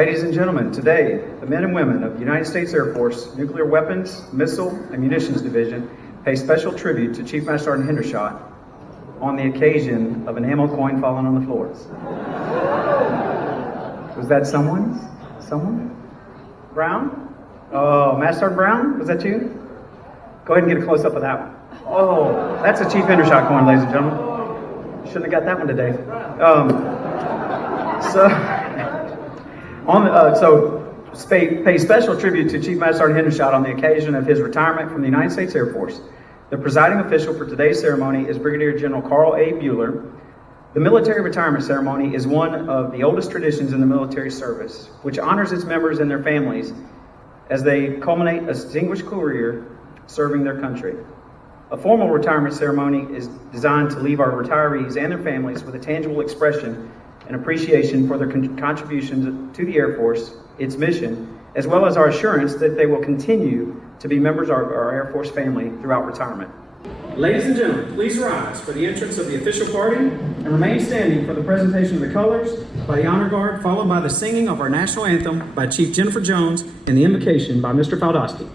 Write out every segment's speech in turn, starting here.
Ladies and gentlemen, today, the men and women of the United States Air Force Nuclear Weapons, Missile, and Munitions Division pay special tribute to Chief Master Sergeant Hendershot on the occasion of an ammo coin falling on the floor. Was that someone? Someone? Brown? Oh, Master Sergeant Brown? Was that you? Go ahead and get a close-up of that one. Oh, that's a Chief Hendershot coin, ladies and gentlemen. Shouldn't have got that one today. Pay special tribute to Chief Master Sergeant Hendershot on the occasion of his retirement from the United States Air Force. The presiding official for today's ceremony is Brigadier General Carl A. Bueller. The military retirement ceremony is one of the oldest traditions in the military service, which honors its members and their families as they culminate a distinguished career serving their country. A formal retirement ceremony is designed to leave our retirees and their families with a tangible expression and appreciation for their contributions to the Air Force, its mission, as well as our assurance that they will continue to be members of our Air Force family throughout retirement. Ladies and gentlemen, please rise for the entrance of the official party and remain standing for the presentation of the colors by the Honor Guard, followed by the singing of our national anthem by Chief Jennifer Jones and the invocation by Mr. Faldowski.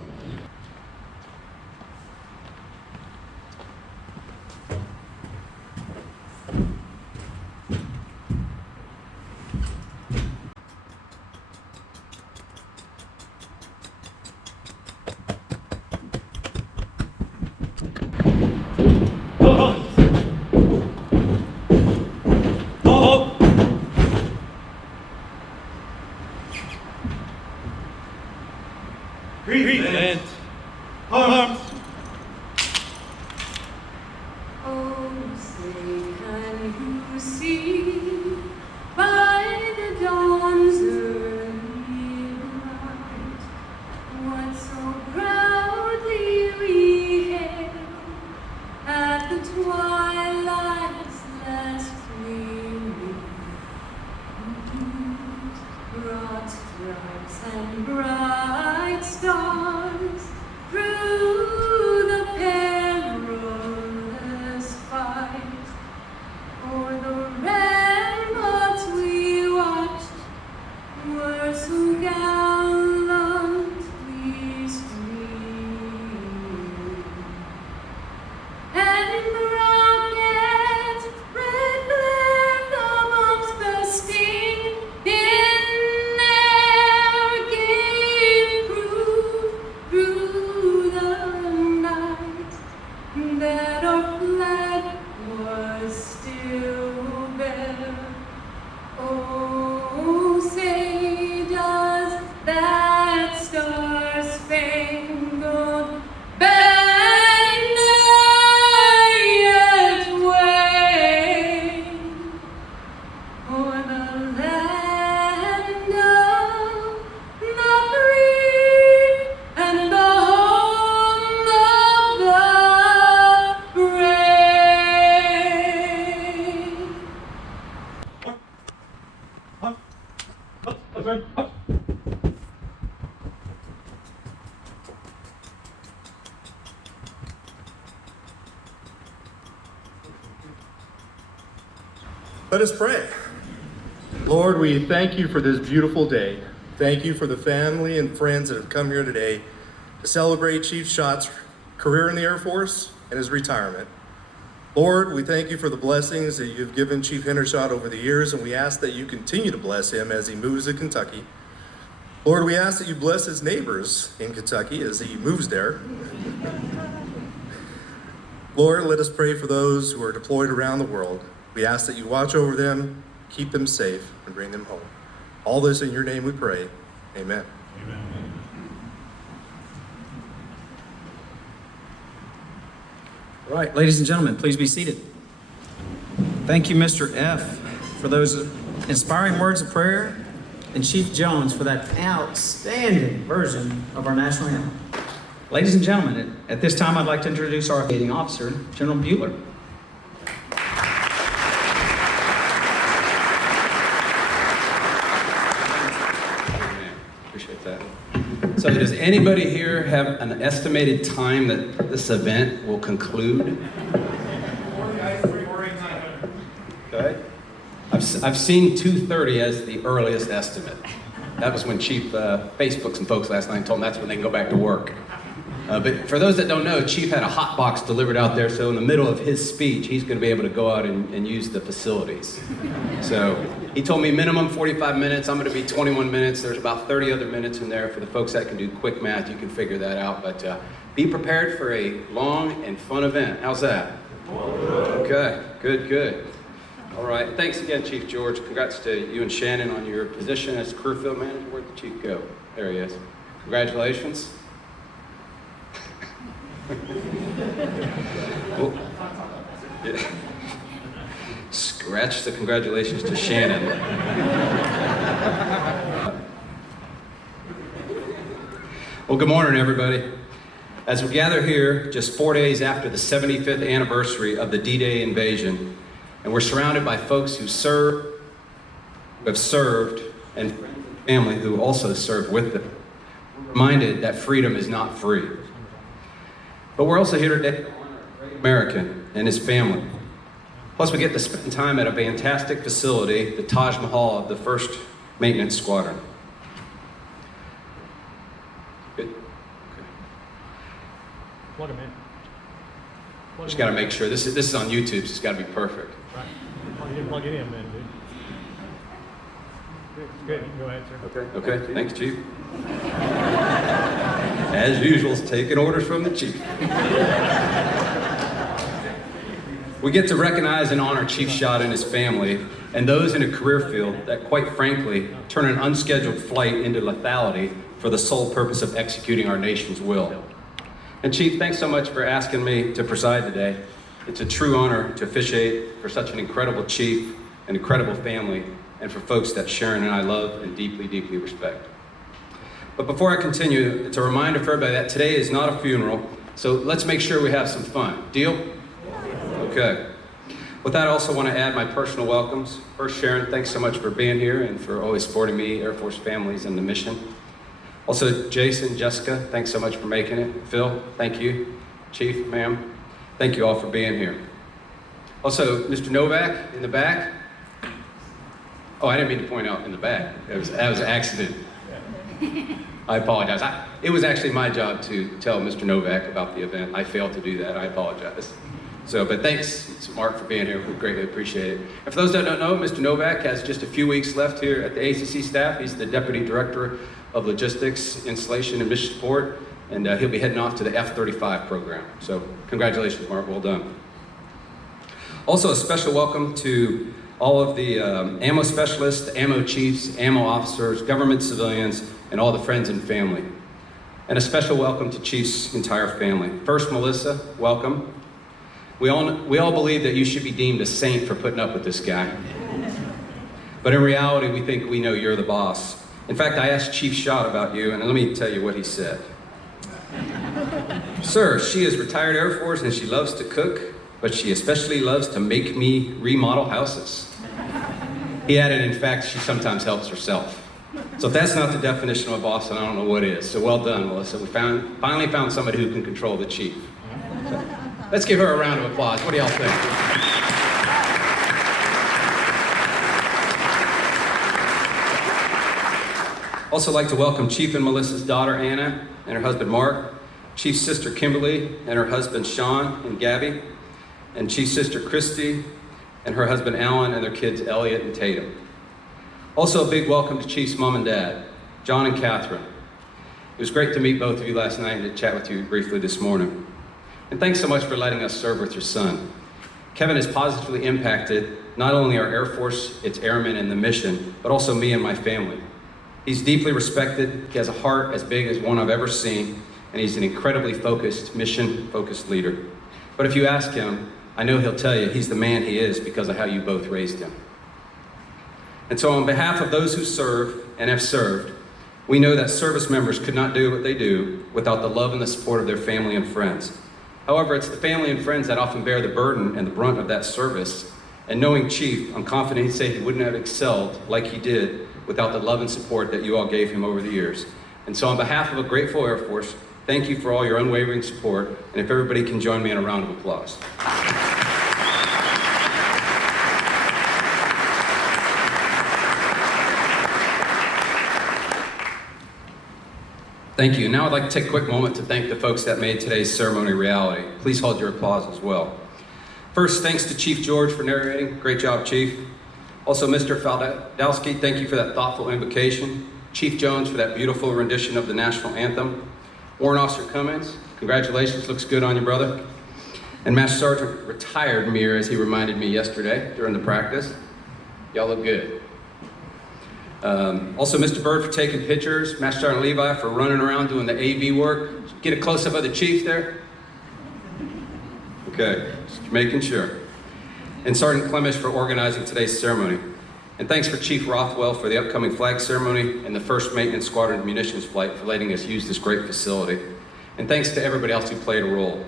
Present arms. Oh, say, can you see by the dawn's early light what so proudly we hailed at the twilight's last gleaming? Brought stripes and bright stars through the perilous fight. O'er the ramparts we watched were so gallantly streamed, and the rocket's red glare, the bombs bursting in air gave proof through the night that our flag was still there. Oh, say, does that star-spangled banner yet wave o'er the land of the free and the home of the brave? Let us pray. Lord, we thank you for this beautiful day. Thank you for the family and friends that have come here today to celebrate Chief Shot's career in the Air Force and his retirement. Lord, we thank you for the blessings that you've given Chief Hendershot over the years, and we ask that you continue to bless him as he moves to Kentucky. Lord, we ask that you bless his neighbors in Kentucky as he moves there. Lord, let us pray for those who are deployed around the world. We ask that you watch over them, keep them safe, and bring them home. All this in your name we pray. Amen. Amen. All right, ladies and gentlemen, please be seated. Thank you, Mr. F., for those inspiring words of prayer, and Chief Jones for that outstanding version of our national anthem. Ladies and gentlemen, at this time, I'd like to introduce our leading officer, General Bueller. Appreciate that. So does anybody here have an estimated time that this event will conclude? Okay. I've seen 2:30 as the earliest estimate. That was when Chief Facebooked some folks last night and told them that's when they can go back to work. But for those that don't know, Chief had a hot box delivered out there, so in the middle of his speech, he's going to be able to go out and use the facilities. So he told me minimum 45 minutes. I'm going to be 21 minutes. There's about 30 other minutes in there. For the folks that can do quick math, you can figure that out. But be prepared for a long and fun event. How's that? Okay, good, good. All right, thanks again, Chief George. Congrats to you and Shannon on your position as career field manager. Where'd the chief go? There he is. Congratulations. Oh, yeah. Scratch the congratulations to Shannon. Well, good morning, everybody. As we gather here just 4 days after the 75th anniversary of the D-Day invasion, and we're surrounded by folks who have served, and family who also served with them, we're reminded that freedom is not free. But we're also here today to honor a great American and his family. Plus, we get to spend time at a fantastic facility, the Taj Mahal of the 1st Maintenance Squadron. Good? Okay. Plug him in. Just got to make sure. This is on YouTube, so it's got to be perfect. Right. Oh, you didn't plug it in then, dude. Good. You can go ahead, sir. Okay, thanks, Chief. As usual, taking orders from the Chief. We get to recognize and honor Chief Schott and his family, and those in a career field that, quite frankly, turn an unscheduled flight into lethality for the sole purpose of executing our nation's will. And Chief, thanks so much for asking me to preside today. It's a true honor to officiate for such an incredible chief, an incredible family, and for folks that Sharon and I love and deeply, deeply respect. But before I continue, it's a reminder for everybody that today is not a funeral, so let's make sure we have some fun. Deal? Okay. With that, I also want to add my personal welcomes. First, Sharon, thanks so much for being here and for always supporting me, Air Force families, and the mission. Also, Jason, Jessica, thanks so much for making it. Phil, thank you. Chief, ma'am, thank you all for being here. Also, Mr. Novak in the back. Oh, I didn't mean to point out in the back. That was an accident. I apologize. It was actually my job to tell Mr. Novak about the event. I failed to do that. I apologize. But thanks, Mark, for being here. We greatly appreciate it. And for those that don't know, Mr. Novak has just a few weeks left here at the ACC staff. He's the Deputy Director of Logistics, Installation, and Mission Support, and he'll be heading off to the F-35 program. So congratulations, Mark. Well done. Also, a special welcome to all of the ammo specialists, ammo chiefs, ammo officers, government civilians, and all the friends and family. And a special welcome to Chief's entire family. First, Melissa, welcome. We all believe that you should be deemed a saint for putting up with this guy. But in reality, we think we know you're the boss. In fact, I asked Chief Schott about you, and let me tell you what he said. Sir, she is retired Air Force and she loves to cook, but she especially loves to make me remodel houses. He added, in fact, she sometimes helps herself. So if that's not the definition of a boss, then I don't know what is. So well done, Melissa. We finally found somebody who can control the chief. So, let's give her a round of applause. What do y'all think? Also like to welcome Chief and Melissa's daughter, Anna, and her husband, Mark, Chief's sister, Kimberly, and her husband, Sean and Gabby, and Chief's sister, Christy, and her husband, Alan, and their kids, Elliot and Tatum. Also a big welcome to Chief's mom and dad, John and Catherine. It was great to meet both of you last night and to chat with you briefly this morning. And thanks so much for letting us serve with your son. Kevin has positively impacted not only our Air Force, its airmen, and the mission, but also me and my family. He's deeply respected, he has a heart as big as one I've ever seen, and he's an incredibly focused, mission-focused leader. But if you ask him, I know he'll tell you he's the man he is because of how you both raised him. And so on behalf of those who serve and have served, we know that service members could not do what they do without the love and the support of their family and friends. However, it's the family and friends that often bear the burden and the brunt of that service. And knowing Chief, I'm confident he'd say he wouldn't have excelled like he did without the love and support that you all gave him over the years. And so on behalf of a grateful Air Force, thank you for all your unwavering support, and if everybody can join me in a round of applause. Thank you. Now I'd like to take a quick moment to thank the folks that made today's ceremony a reality. Please hold your applause as well. First, thanks to Chief George for narrating. Great job, Chief. Also, Mr. Faldowski, thank you for that thoughtful invocation. Chief Jones for that beautiful rendition of the national anthem. Warrant Officer Cummins, congratulations, looks good on you, brother. And Master Sergeant retired Mir, as he reminded me yesterday during the practice. Y'all look good. Also, Mr. Bird for taking pictures, Master Sergeant Levi for running around doing the AV work. Get a close-up of the chief there? Okay, just making sure. And Sergeant Clemish for organizing today's ceremony. And thanks for Chief Rothwell for the upcoming flag ceremony and the 1st Maintenance Squadron Munitions Flight for letting us use this great facility. And thanks to everybody else who played a role.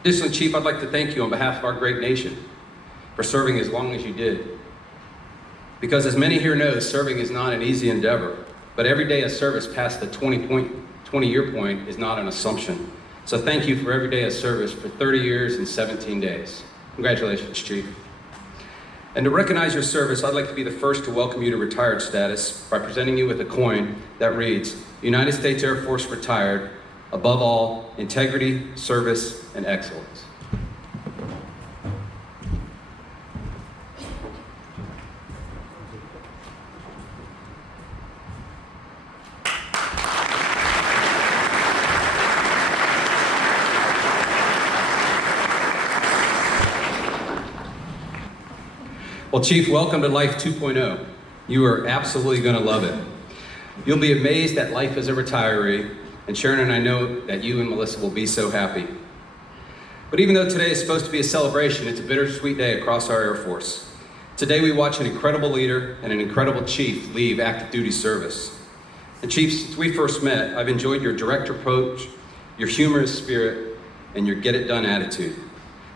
Additionally, Chief, I'd like to thank you on behalf of our great nation for serving as long as you did. Because as many here know, serving is not an easy endeavor, but every day of service past the 20-year point is not an assumption. So thank you for every day of service for 30 years and 17 days. Congratulations, Chief. And to recognize your service, I'd like to be the first to welcome you to retired status by presenting you with a coin that reads, United States Air Force retired, above all, integrity, service, and excellence. Well, Chief, welcome to Life 2.0. You are absolutely going to love it. You'll be amazed at life as a retiree, and Sharon and I know that you and Melissa will be so happy. But even though today is supposed to be a celebration, it's a bittersweet day across our Air Force. Today we watch an incredible leader and an incredible chief leave active duty service. And Chief, since we first met, I've enjoyed your direct approach, your humorous spirit, and your get-it-done attitude.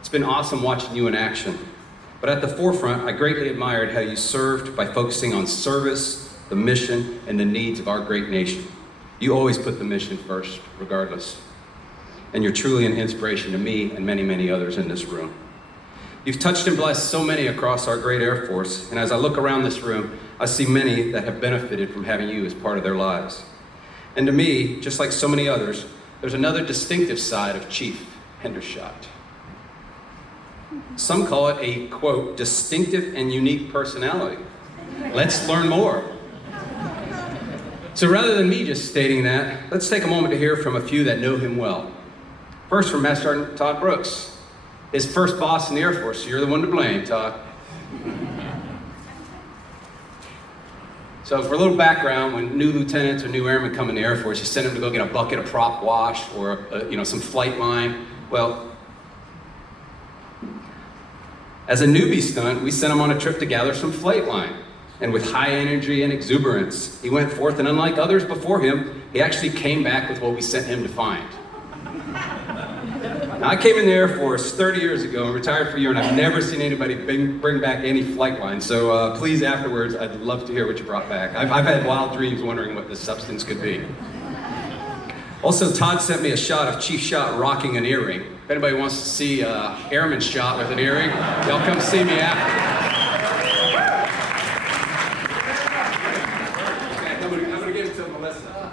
It's been awesome watching you in action. But at the forefront, I greatly admired how you served by focusing on service, the mission, and the needs of our great nation. You always put the mission first, regardless. And you're truly an inspiration to me and many, many others in this room. You've touched and blessed so many across our great Air Force, and as I look around this room, I see many that have benefited from having you as part of their lives. And to me, just like so many others, there's another distinctive side of Chief Hendershot. Some call it a, quote, distinctive and unique personality. Let's learn more. So rather than me just stating that, let's take a moment to hear from a few that know him well. First from Master Sergeant Todd Brooks, his first boss in the Air Force. So you're the one to blame, Todd. So for a little background, when new lieutenants or new airmen come in the Air Force, you send them to go get a bucket of prop wash or some flight line. Well, as a newbie stunt, we sent him on a trip to gather some flight line. And with high energy and exuberance, he went forth, and unlike others before him, he actually came back with what we sent him to find. Now, I came in the Air Force 30 years ago and retired for a year, and I've never seen anybody bring back any flight line. So please, afterwards, I'd love to hear what you brought back. I've had wild dreams wondering what this substance could be. Also, Todd sent me a shot of Chief Shot rocking an earring. If anybody wants to see Airman Shot with an earring, y'all come see me after. Okay, I'm gonna give it to Melissa.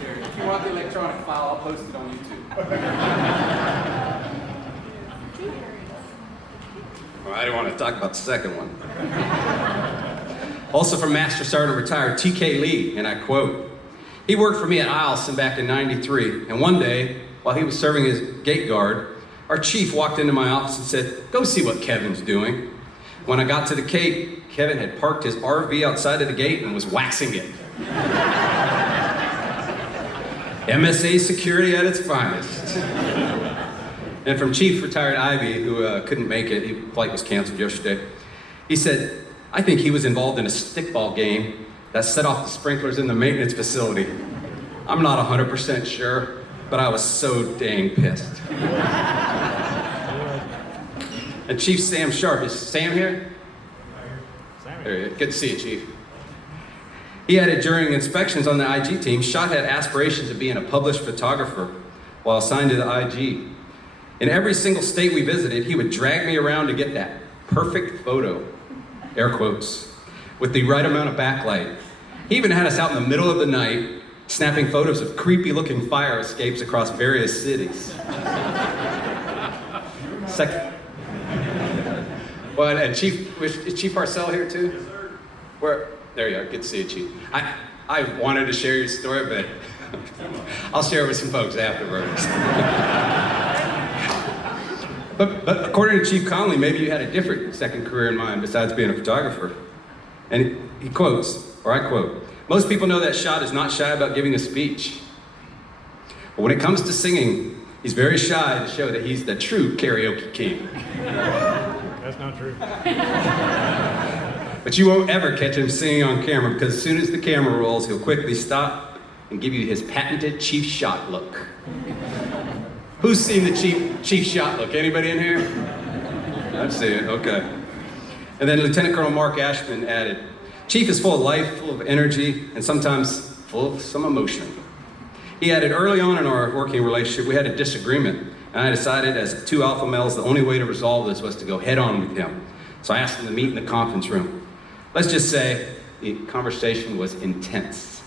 If you want the electronic file, I'll post it on YouTube. Well, I didn't want to talk about the second one. Also from Master Sergeant Retired T.K. Lee, and I quote, he worked for me at Eielson back in '93, and one day, while he was serving as gate guard, our chief walked into my office and said, go see what Kevin's doing. When I got to the Cape, Kevin had parked his RV outside of the gate and was waxing it. MSA security at its finest. And from Chief Retired Ivy, who couldn't make it, his flight was canceled yesterday, he said, I think he was involved in a stickball game that set off the sprinklers in the maintenance facility. I'm not 100% sure, but I was so dang pissed. And Chief Sam Sharp, is Sam here? There he is. Good to see you, Chief. He added during inspections on the IG team, Shot had aspirations of being a published photographer while assigned to the IG. In every single state we visited, he would drag me around to get that perfect photo, air quotes, with the right amount of backlight. He even had us out in the middle of the night snapping photos of creepy-looking fire escapes across various cities. Well, and Chief, is Chief Parcell here too? Yes, sir. Where? There you are. Good to see you, Chief. I wanted to share your story, but I'll share it with some folks afterwards. But according to Chief Conley, maybe you had a different second career in mind besides being a photographer. And he quotes, or I quote, "Most people know that Shot is not shy about giving a speech. But when it comes to singing, he's very shy to show that he's the true karaoke king." That's not true. But you won't ever catch him singing on camera because as soon as the camera rolls, he'll quickly stop and give you his patented Chief Shot look. Who's seen the Chief Shot look? Anybody in here? I've seen it, okay. And then Lieutenant Colonel Mark Ashman added, "Chief is full of life, full of energy, and sometimes full of some emotion." He added, "Early on in our working relationship, we had a disagreement, and I decided as two alpha males, the only way to resolve this was to go head on with him. So I asked him to meet in the conference room. Let's just say the conversation was intense."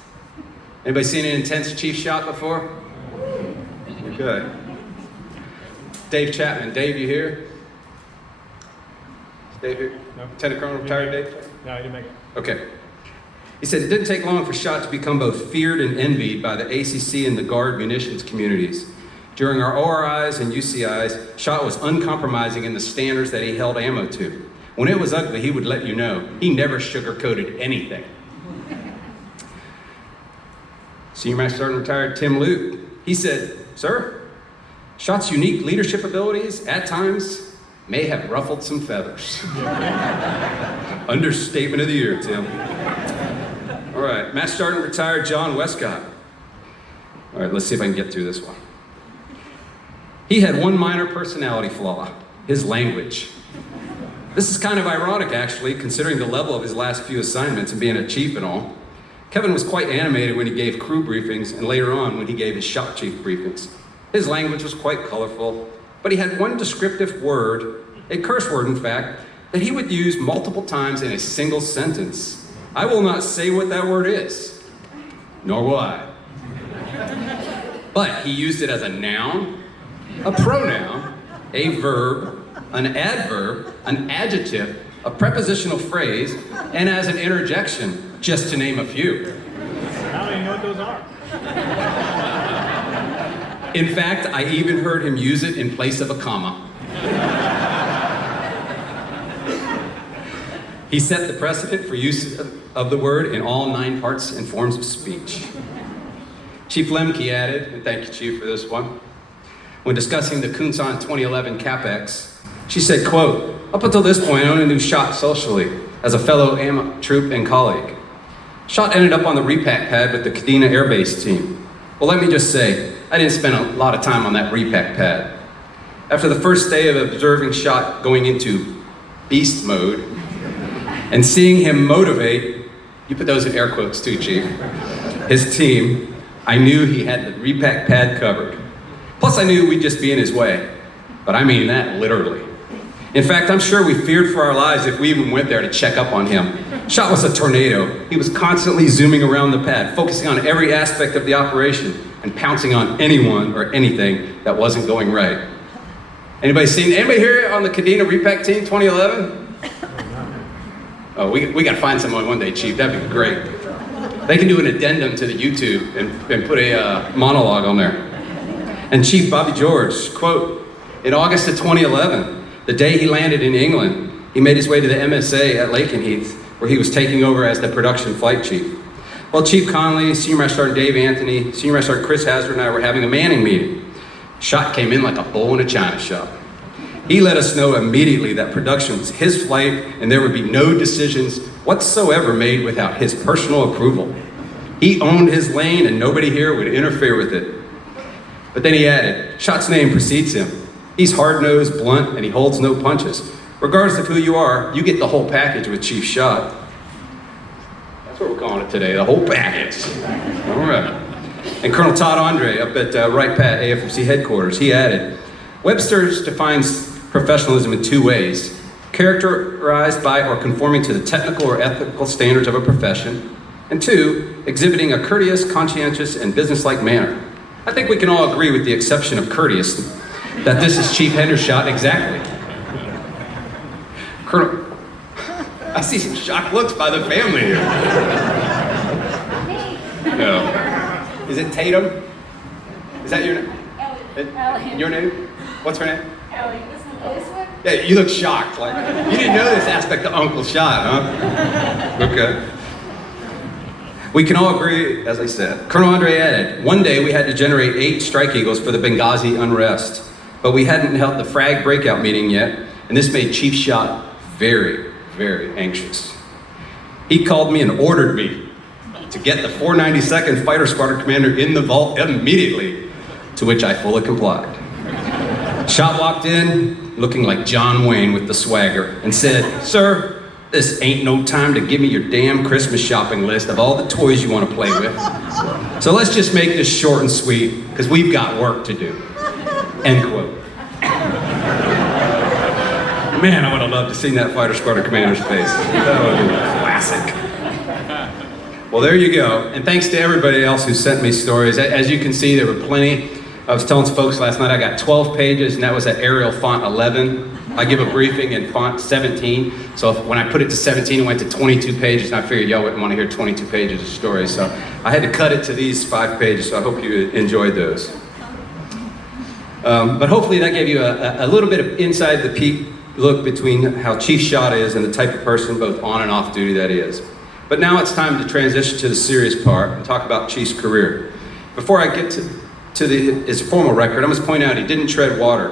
Anybody seen an intense Chief Shot before? Okay. Dave Chapman. Dave, you here? Is Dave here? No. Lieutenant Colonel retired Dave? No, I didn't make it. Okay. He said, "It didn't take long for Shot to become both feared and envied by the ACC and the Guard munitions communities. During our ORIs and UCIs, Shot was uncompromising in the standards that he held ammo to. When it was ugly, he would let you know. He never sugarcoated anything." Senior Master Sergeant retired Tim Luke. He said, "Sir, Shot's unique leadership abilities at times may have ruffled some feathers." Understatement of the year, Tim. All right, Master Sergeant retired John Westcott. All right, let's see if I can get through this one. He had one minor personality flaw, his language. This is kind of ironic, actually, considering the level of his last few assignments and being a chief and all. Kevin was quite animated when he gave crew briefings and later on when he gave his shop chief briefings. His language was quite colorful, but he had one descriptive word, a curse word in fact, that he would use multiple times in a single sentence. I will not say what that word is, nor will I. But he used it as a noun, a pronoun, a verb, an adverb, an adjective, a prepositional phrase, and as an interjection, just to name a few. I don't even know what those are. In fact, I even heard him use it in place of a comma. He set the precedent for use of the word in all 9 parts and forms of speech. Chief Lemke added, and thank you, Chief, for this one, when discussing the Kunsan 2011 CapEx, she said, quote, "Up until this point, I only knew Shot socially as a fellow AM troop and colleague. Shot ended up on the repack pad with the Kadena Air Base team. Well, let me just say, I didn't spend a lot of time on that repack pad. After the first day of observing Shot going into beast mode and seeing him motivate," you put those in air quotes too, Chief, "his team, I knew he had the repack pad covered. Plus I knew we'd just be in his way. But I mean that literally. In fact, I'm sure we feared for our lives if we even went there to check up on him. Shot was a tornado. He was constantly zooming around the pad, focusing on every aspect of the operation and pouncing on anyone or anything that wasn't going right." Anybody here on the Kadena repack team 2011? Oh, we got to find someone one day, Chief. That'd be great. They can do an addendum to the YouTube and put a monologue on there. And Chief Bobby George, quote, "In August of 2011, the day he landed in England, he made his way to the MSA at Lakenheath, where he was taking over as the production flight chief. Well, Chief Conley, Senior Master Sergeant Dave Anthony, Senior Master Sergeant Chris Hazard and I were having a manning meeting. Shot came in like a bull in a china shop. He let us know immediately that production was his flight and there would be no decisions whatsoever made without his personal approval. He owned his lane and nobody here would interfere with it." But then he added, "Shot's name precedes him. He's hard-nosed, blunt, and he holds no punches. Regardless of who you are, you get the whole package with Chief Shot." That's what we're calling it today, the whole package. All right. And Colonel Todd Andre up at Wright Pat AFMC headquarters, he added, "Webster's defines professionalism in 2 ways, characterized by or conforming to the technical or ethical standards of a profession, And 2, exhibiting a courteous, conscientious, and businesslike manner. I think we can all agree, with the exception of courteous, that this is Chief Hendershot exactly. Colonel, I see some shocked looks by the family here. No. Is it Tatum? Is that your name? Ellie. Your name? What's her name? Ellie. This one? Yeah, you look shocked. Like, you didn't know this aspect of Uncle Shot, huh? Okay. We can all agree, as I said. Colonel Andre added, one day we had to generate 8 strike eagles for the Benghazi unrest, but we hadn't held the frag breakout meeting yet, and this made Chief Shot very, very anxious. He called me and ordered me to get the 492nd Fighter Squadron Commander in the vault immediately, to which I fully complied. Shot walked in, looking like John Wayne with the swagger, and said, "Sir, this ain't no time to give me your damn Christmas shopping list of all the toys you want to play with. So let's just make this short and sweet, because we've got work to do." End quote. Man, I would have loved to see that Fighter Squadron Commander's face. That would have been classic. Well, there you go. And thanks to everybody else who sent me stories. As you can see, there were plenty. I was telling folks last night, I got 12 pages, and that was at Arial font 11. I give a briefing in font 17, so when I put it to 17, it went to 22 pages, and I figured y'all wouldn't want to hear 22 pages of stories, so I had to cut it to these 5 pages, so I hope you enjoyed those. But hopefully that gave you a little bit of inside the peek look between how Chief Shot is and the type of person, both on and off duty, that he is. But now it's time to transition to the serious part and talk about Chief's career. Before I get to his formal record, I must point out he didn't tread water.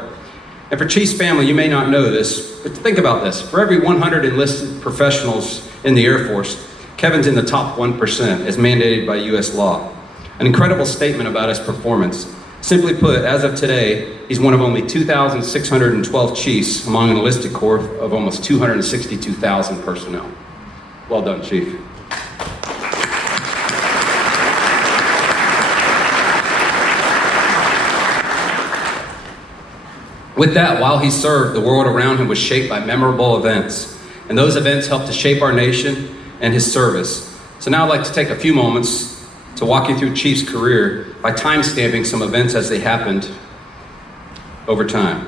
And for Chief's family, you may not know this, but think about this. For every 100 enlisted professionals in the Air Force, Kevin's in the top 1%, as mandated by U.S. law. An incredible statement about his performance. Simply put, as of today, he's one of only 2,612 chiefs among an enlisted corps of almost 262,000 personnel. Well done, Chief. With that, while he served, the world around him was shaped by memorable events, and those events helped to shape our nation and his service. So now I'd like to take a few moments to walk you through Chief's career by time-stamping some events as they happened over time.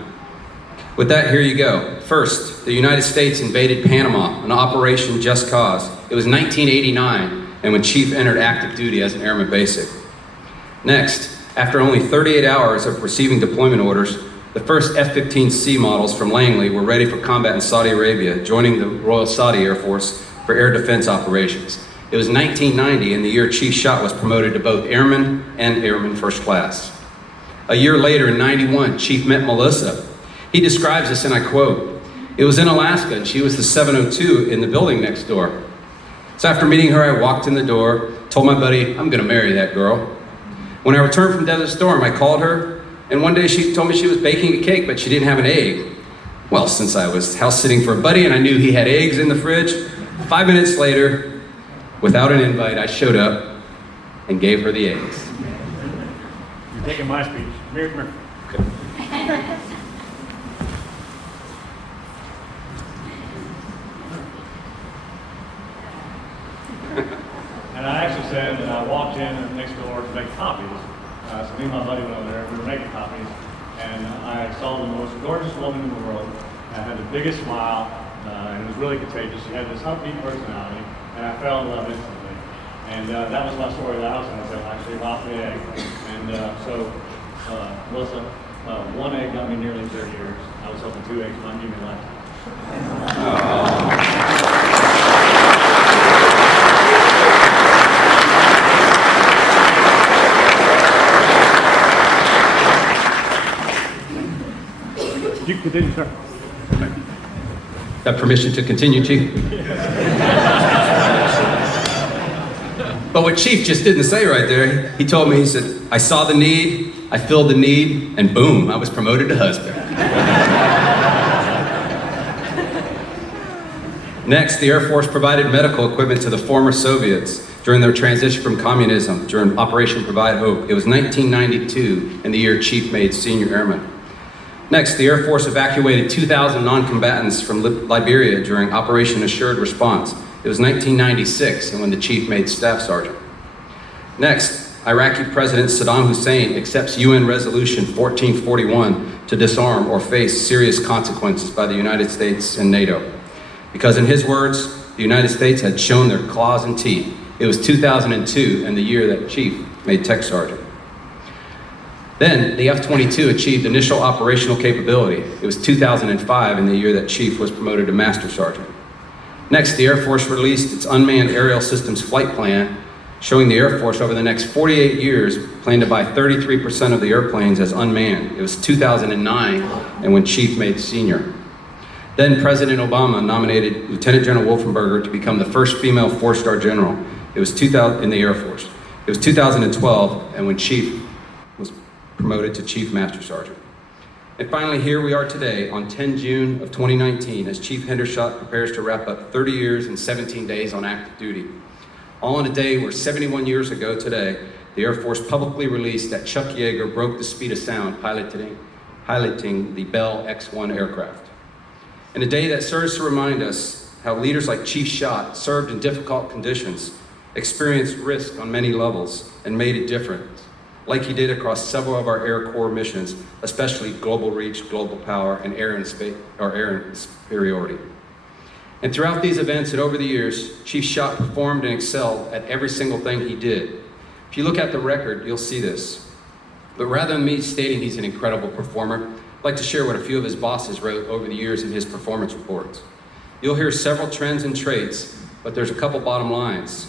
With that, here you go. First, the United States invaded Panama on Operation Just Cause. It was 1989, and when Chief entered active duty as an Airman Basic. Next, after only 38 hours of receiving deployment orders, the first F-15C models from Langley were ready for combat in Saudi Arabia, joining the Royal Saudi Air Force for air defense operations. It was 1990, and the year Chief Shot was promoted to both Airman and Airman First Class. A year later, in 91, Chief met Melissa. He describes this, and I quote, "It was in Alaska, and she was the 702 in the building next door. So after meeting her, I walked in the door, told my buddy, I'm gonna marry that girl. When I returned from Desert Storm, I called her, and one day she told me she was baking a cake, but she didn't have an egg. Well, since I was house sitting for a buddy and I knew he had eggs in the fridge, 5 minutes later, without an invite, I showed up and gave her the eggs." You're taking my speech. Come here. And I actually said that I walked in next door to make copies. So me and my buddy went over there, we were making copies, and I saw the most gorgeous woman in the world. I had the biggest smile, and it was really contagious. She had this upbeat personality, and I fell in love instantly. And that was my story of the house, and I said, I shaved off the egg. And Melissa, one egg got me nearly 30 years. I was hoping 2 eggs might give me a lifetime. You can continue, sir. Got permission to continue, Chief? But what Chief just didn't say right there, he told me, he said, I saw the need, I filled the need, and boom, I was promoted to husband. Next, the Air Force provided medical equipment to the former Soviets during their transition from communism during Operation Provide Hope. It was 1992, and the year Chief made Senior Airman. Next, the Air Force evacuated 2,000 non-combatants from Liberia during Operation Assured Response. It was 1996, and when the chief made staff sergeant. Next, Iraqi President Saddam Hussein accepts UN Resolution 1441 to disarm or face serious consequences by the United States and NATO. Because in his words, the United States had shown their claws and teeth. It was 2002 and the year that Chief made Tech Sergeant. Then the F-22 achieved initial operational capability. It was 2005 and the year that Chief was promoted to Master Sergeant. Next, the Air Force released its Unmanned Aerial Systems Flight Plan, showing the Air Force over the next 48 years planned to buy 33% of the airplanes as unmanned. It was 2009 and when Chief made Senior. Then President Obama nominated Lieutenant General Wolfenberger to become the first female four-star general. It was 2000 in the Air Force. It was 2012 and when Chief was promoted to Chief Master Sergeant. And finally, here we are today on 10 June of 2019 as Chief Hendershot prepares to wrap up 30 years and 17 days on active duty. All on a day where 71 years ago today, the Air Force publicly released that Chuck Yeager broke the speed of sound piloting the Bell X-1 aircraft. And a day that serves to remind us how leaders like Chief Schott served in difficult conditions, experienced risk on many levels, and made a difference, like he did across several of our Air Corps missions, especially Global Reach, Global Power, and Air and Superiority. And throughout these events and over the years, Chief Schott performed and excelled at every single thing he did. If you look at the record, you'll see this. But rather than me stating he's an incredible performer, I'd like to share what a few of his bosses wrote over the years in his performance reports. You'll hear several trends and traits, but there's a couple bottom lines.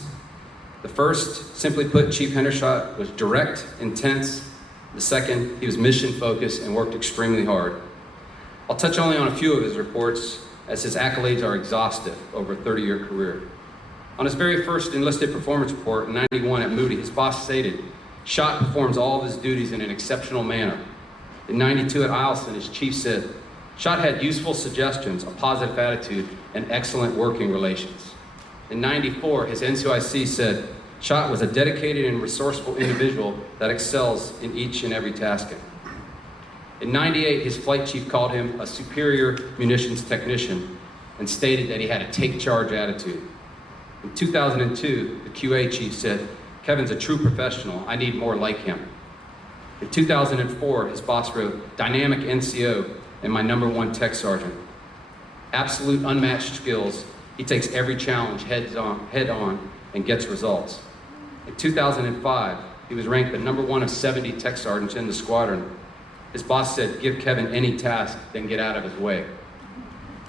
The first, simply put, Chief Hendershot was direct, intense. The second, he was mission-focused and worked extremely hard. I'll touch only on a few of his reports, as his accolades are exhaustive over a 30-year career. On his very first enlisted performance report in '91 at Moody, his boss stated, "Schott performs all of his duties in an exceptional manner." In '92 at Eielson, his chief said, "Schott had useful suggestions, a positive attitude, and excellent working relations." In '94, his NCOIC said, "Schott was a dedicated and resourceful individual that excels in each and every tasking." In '98, his flight chief called him a superior munitions technician and stated that he had a take charge attitude. In 2002, the QA chief said, "Kevin's a true professional. I need more like him." In 2004, his boss wrote, "Dynamic NCO and my #1 tech sergeant. Absolute unmatched skills. He takes every challenge head on and gets results." In 2005, he was ranked the #1 of 70 tech sergeants in the squadron. His boss said, "Give Kevin any task, then get out of his way."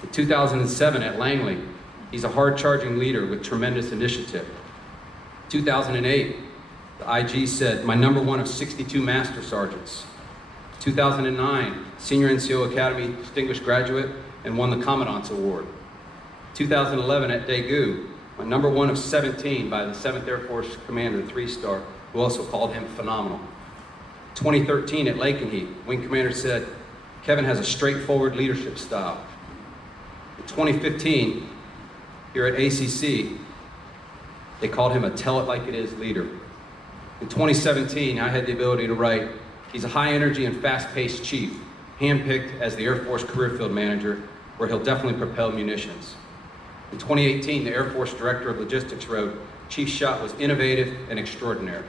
In 2007 at Langley, he's a hard-charging leader with tremendous initiative. 2008, the IG said, "My #1 of 62 master sergeants." 2009, Senior NCO Academy Distinguished Graduate and won the Commandant's Award. 2011 at Daegu, my #1 of 17 by the 7th Air Force Commander, 3-star, who also called him phenomenal. 2013 at Lakenheath, Wing Commander said, "Kevin has a straightforward leadership style." In 2015, here at ACC, they called him a tell-it-like-it-is leader. In 2017, I had the ability to write, "He's a high-energy and fast-paced chief, handpicked as the Air Force Career Field Manager, where he'll definitely propel munitions." In 2018, the Air Force Director of Logistics wrote, "Chief Schott was innovative and extraordinary."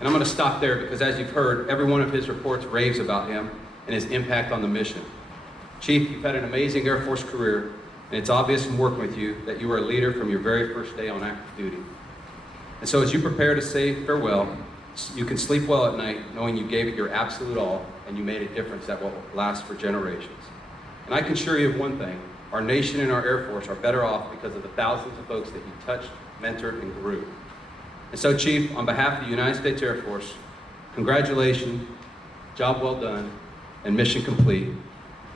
And I'm going to stop there because, as you've heard, every one of his reports raves about him and his impact on the mission. Chief, you've had an amazing Air Force career, and it's obvious from working with you that you were a leader from your very first day on active duty. And so as you prepare to say farewell, you can sleep well at night knowing you gave it your absolute all and you made a difference that will last for generations. And I can assure you of one thing, our nation and our Air Force are better off because of the thousands of folks that you touched, mentored, and grew. And so, Chief, on behalf of the United States Air Force, congratulations, job well done, and mission complete.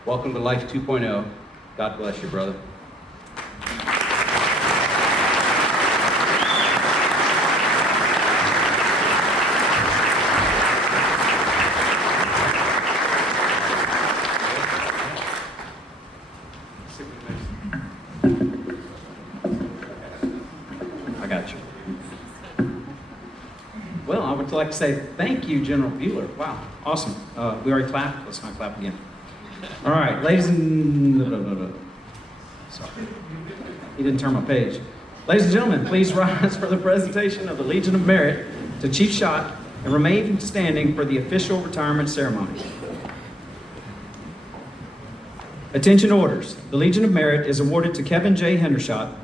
Welcome to Life 2.0. God bless you, brother. I got you. Well, I would like to say thank you, General Bueller. Wow, awesome. We already clapped. Let's not clap again. All right, ladies and... Sorry. He didn't turn my page. Ladies and gentlemen, please rise for the presentation of the Legion of Merit to Chief Shot and remain standing for the official retirement ceremony. Attention orders. The Legion of Merit is awarded to Kevin J. Hendershot.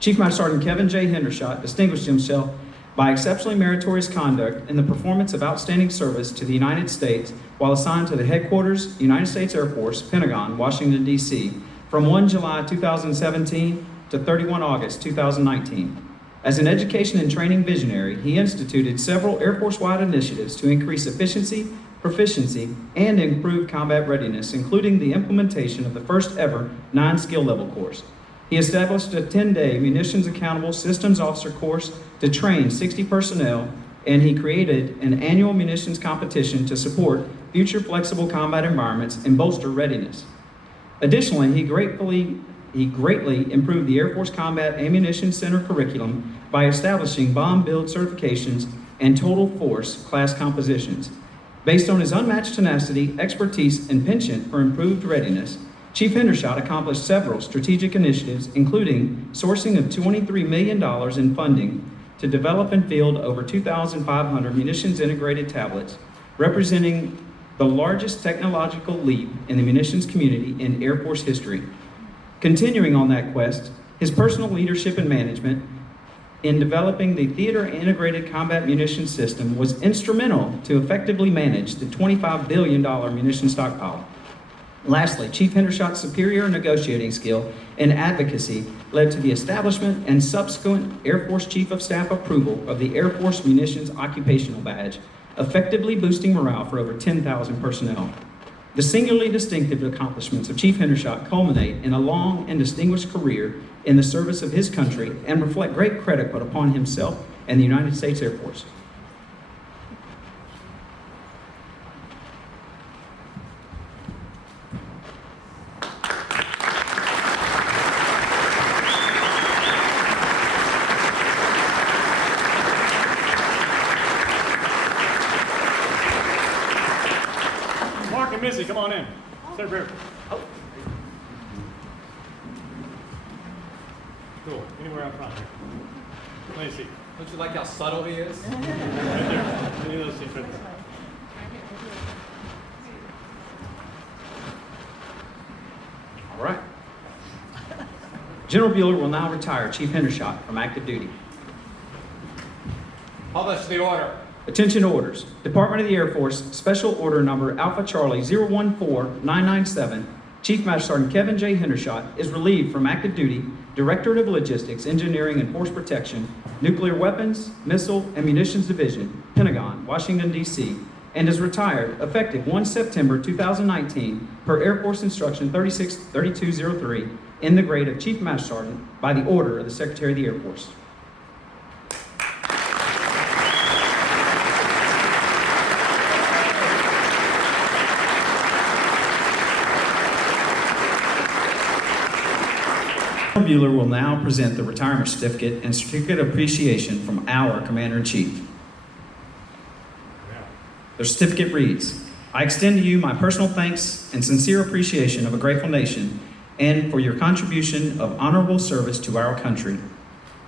Chief Master Sergeant Kevin J. Hendershot distinguished himself by exceptionally meritorious conduct in the performance of outstanding service to the United States while assigned to the headquarters, United States Air Force, Pentagon, Washington, D.C. from 1 July 2017 to 31 August 2019. As an education and training visionary, he instituted several Air Force-wide initiatives to increase efficiency, proficiency, and improve combat readiness, including the implementation of the first ever 9-skill level course. He established a 10-day Munitions Accountable Systems Officer course to train 60 personnel, and he created an annual munitions competition to support future flexible combat environments and bolster readiness. Additionally, he greatly improved the Air Force Combat Ammunition Center curriculum by establishing bomb build certifications and total force class compositions. Based on his unmatched tenacity, expertise, and penchant for improved readiness, Chief Hendershot accomplished several strategic initiatives, including sourcing of $23 million in funding to develop and field over 2,500 munitions integrated tablets, representing the largest technological leap in the munitions community in Air Force history. Continuing on that quest, his personal leadership and management in developing the Theater Integrated Combat Munitions System was instrumental to effectively manage the $25 billion munition stockpile. Lastly, Chief Hendershot's superior negotiating skill and advocacy led to the establishment and subsequent Air Force Chief of Staff approval of the Air Force Munitions Occupational Badge, effectively boosting morale for over 10,000 personnel. The singularly distinctive accomplishments of Chief Hendershot culminate in a long and distinguished career in the service of his country and reflect great credit put upon himself and the United States Air Force. Mark and Missy, come on in. Sit up here. Cool. Anywhere out front here. Let me see. Don't you like how subtle he is? Right there. Any of those seats right there. All right. General Bueller will now retire Chief Hendershot from active duty. Publish the order. Attention orders. Department of the Air Force, Special Order Number Alpha Charlie 014997, Chief Master Sergeant Kevin J. Hendershot is relieved from active duty, Directorate of Logistics, Engineering, and Force Protection, Nuclear Weapons, Missile, and Munitions Division, Pentagon, Washington, D.C., and is retired effective 1 September 2019 per Air Force Instruction 363203 in the grade of Chief Master Sergeant by the order of the Secretary of the Air Force. Bueller will now present the retirement certificate and certificate of appreciation from our Commander-in-Chief. The certificate reads, I extend to you my personal thanks and sincere appreciation of a grateful nation and for your contribution of honorable service to our country.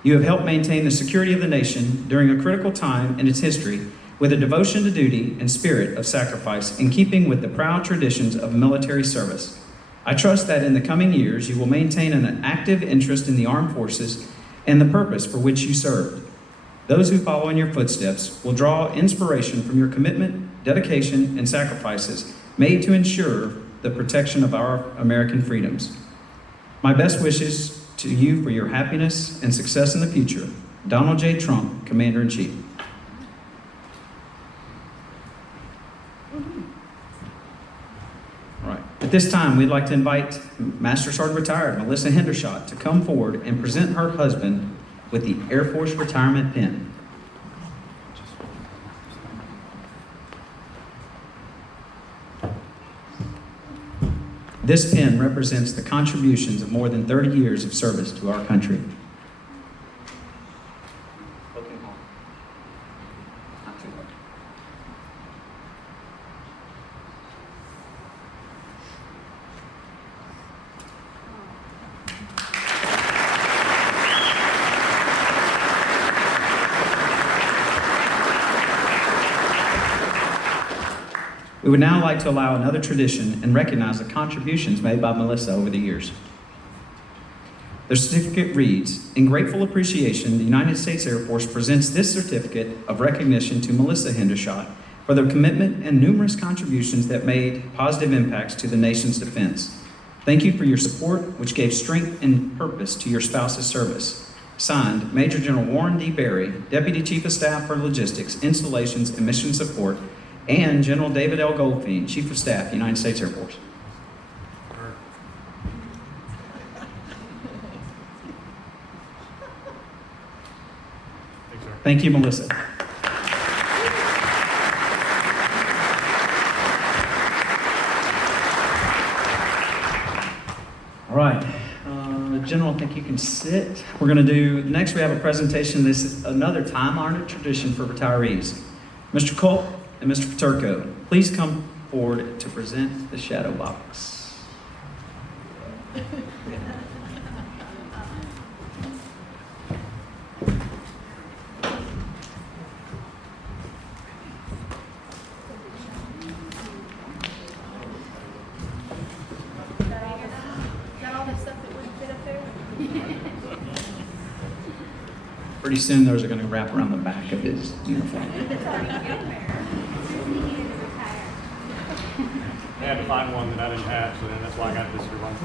You have helped maintain the security of the nation during a critical time in its history with a devotion to duty and spirit of sacrifice in keeping with the proud traditions of military service. I trust that in the coming years you will maintain an active interest in the armed forces and the purpose for which you served. Those who follow in your footsteps will draw inspiration from your commitment, dedication, and sacrifices made to ensure the protection of our American freedoms. My best wishes to you for your happiness and success in the future. Donald J. Trump, Commander-in-Chief. All right. At this time, we'd like to invite Master Sergeant Retired Melissa Hendershot to come forward and present her husband with the Air Force Retirement Pin. This pin represents the contributions of more than 30 years of service to our country. We would now like to allow another tradition and recognize the contributions made by Melissa over the years. The certificate reads, "In grateful appreciation, the United States Air Force presents this certificate of recognition to Melissa Hendershot for their commitment and numerous contributions that made positive impacts to the nation's defense. Thank you for your support, which gave strength and purpose to your spouse's service." Signed, Major General Warren D. Berry, Deputy Chief of Staff for Logistics, Installations, and Mission Support, and General David L. Goldfein, Chief of Staff, United States Air Force. Thank you, Melissa. All right, General, I think you can sit. We're going to do, next we have a presentation. This is another time-honored tradition for retirees. Mr. Culp and Mr. Paterko, please come forward to present the shadow box. Pretty soon those are going to wrap around the back of his uniform. I had to find one that I didn't have, so then that's why I got this one.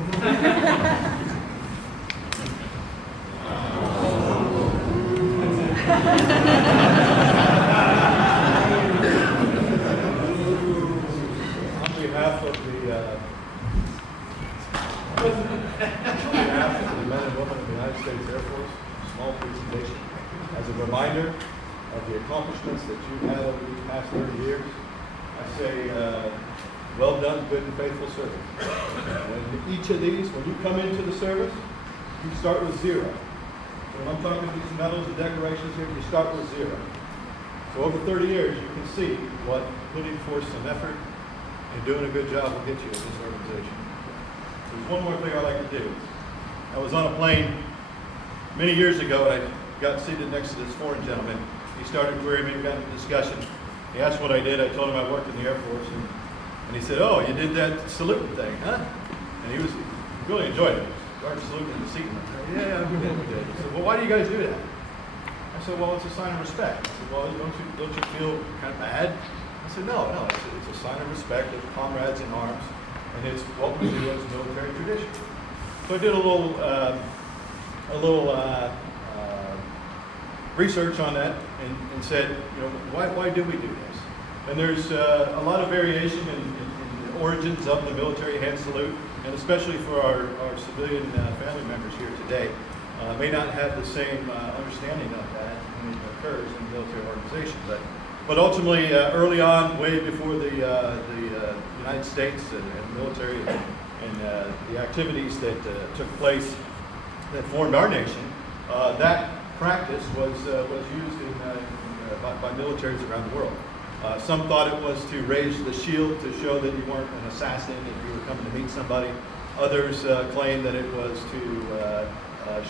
On behalf of the men and women of the United States Air Force, a small presentation as a reminder of the accomplishments that you've had over these past 30 years. I say, well done, good and faithful service. And each of these, when you come into the service, you start with zero. So when I'm talking these medals and decorations here, you start with zero. So over 30 years, you can see what putting forth some effort and doing a good job will get you in this organization. There's one more thing I like to do. I was on a plane many years ago, and I got seated next to this foreign gentleman. He started querying me, we got into discussion. He asked what I did. I told him I worked in the Air Force, and he said, "Oh, you did that saluting thing, huh?" And he really enjoyed it. Started saluting in the seat. And I said, "Yeah, we did." He said, "Well, why do you guys do that?" I said, "Well, it's a sign of respect." He said, "Well, don't you feel kind of bad?" I said, No, it's a sign of respect of comrades in arms, and it's what we do as military tradition." So I did a little research on that and said, why do we do this? And there's a lot of variation in the origins of the military hand salute, and especially for our civilian family members here today, may not have the same understanding of that when it occurs in a military organization. But ultimately, early on, way before the United States and military and the activities that took place that formed our nation, that practice was used by militaries around the world. Some thought it was to raise the shield to show that you weren't an assassin if you were coming to meet somebody. Others claimed that it was to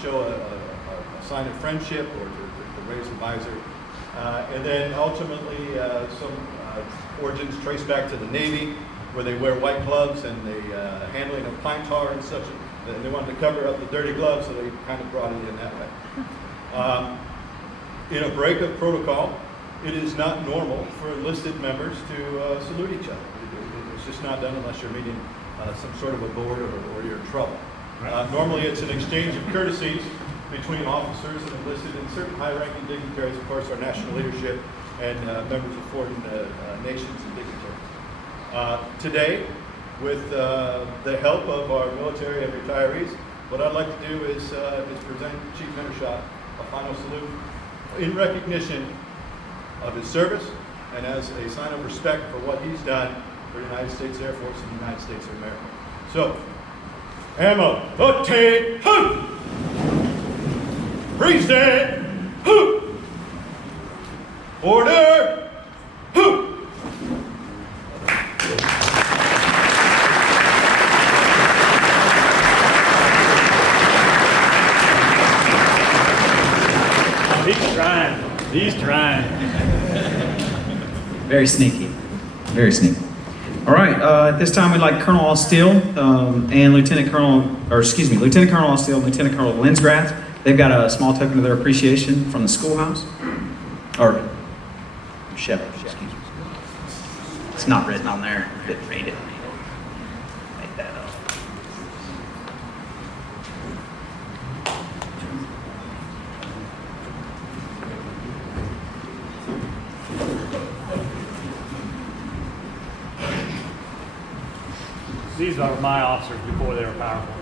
show a sign of friendship or to raise the visor. And then ultimately some origins trace back to the Navy, where they wear white gloves and the handling of pine tar and such. And they wanted to cover up the dirty gloves, so they kind of brought it in that way. In a break of protocol, it is not normal for enlisted members to salute each other. It's just not done unless you're meeting some sort of a board or you're in trouble. Normally it's an exchange of courtesies between officers and enlisted and certain high-ranking dignitaries, of course, our national leadership and members of foreign nations and dignitaries. Today, with the help of our military and retirees, what I'd like to do is present Chief Hendershot a final salute in recognition of his service and as a sign of respect for what he's done for the United States Air Force and the United States of America. So, ammo, obtain, hoop! Present, hoop! Order, hoop! He's trying. Very sneaky. Very sneaky. All right, at this time, we'd like Colonel Austell and Lieutenant Colonel Austell and Lieutenant Colonel Linsgrath. They've got a small token of their appreciation from the schoolhouse. Or Shepherd, excuse me. It's not written on there. Didn't read it. Make that up. These are my officers before they were powerful.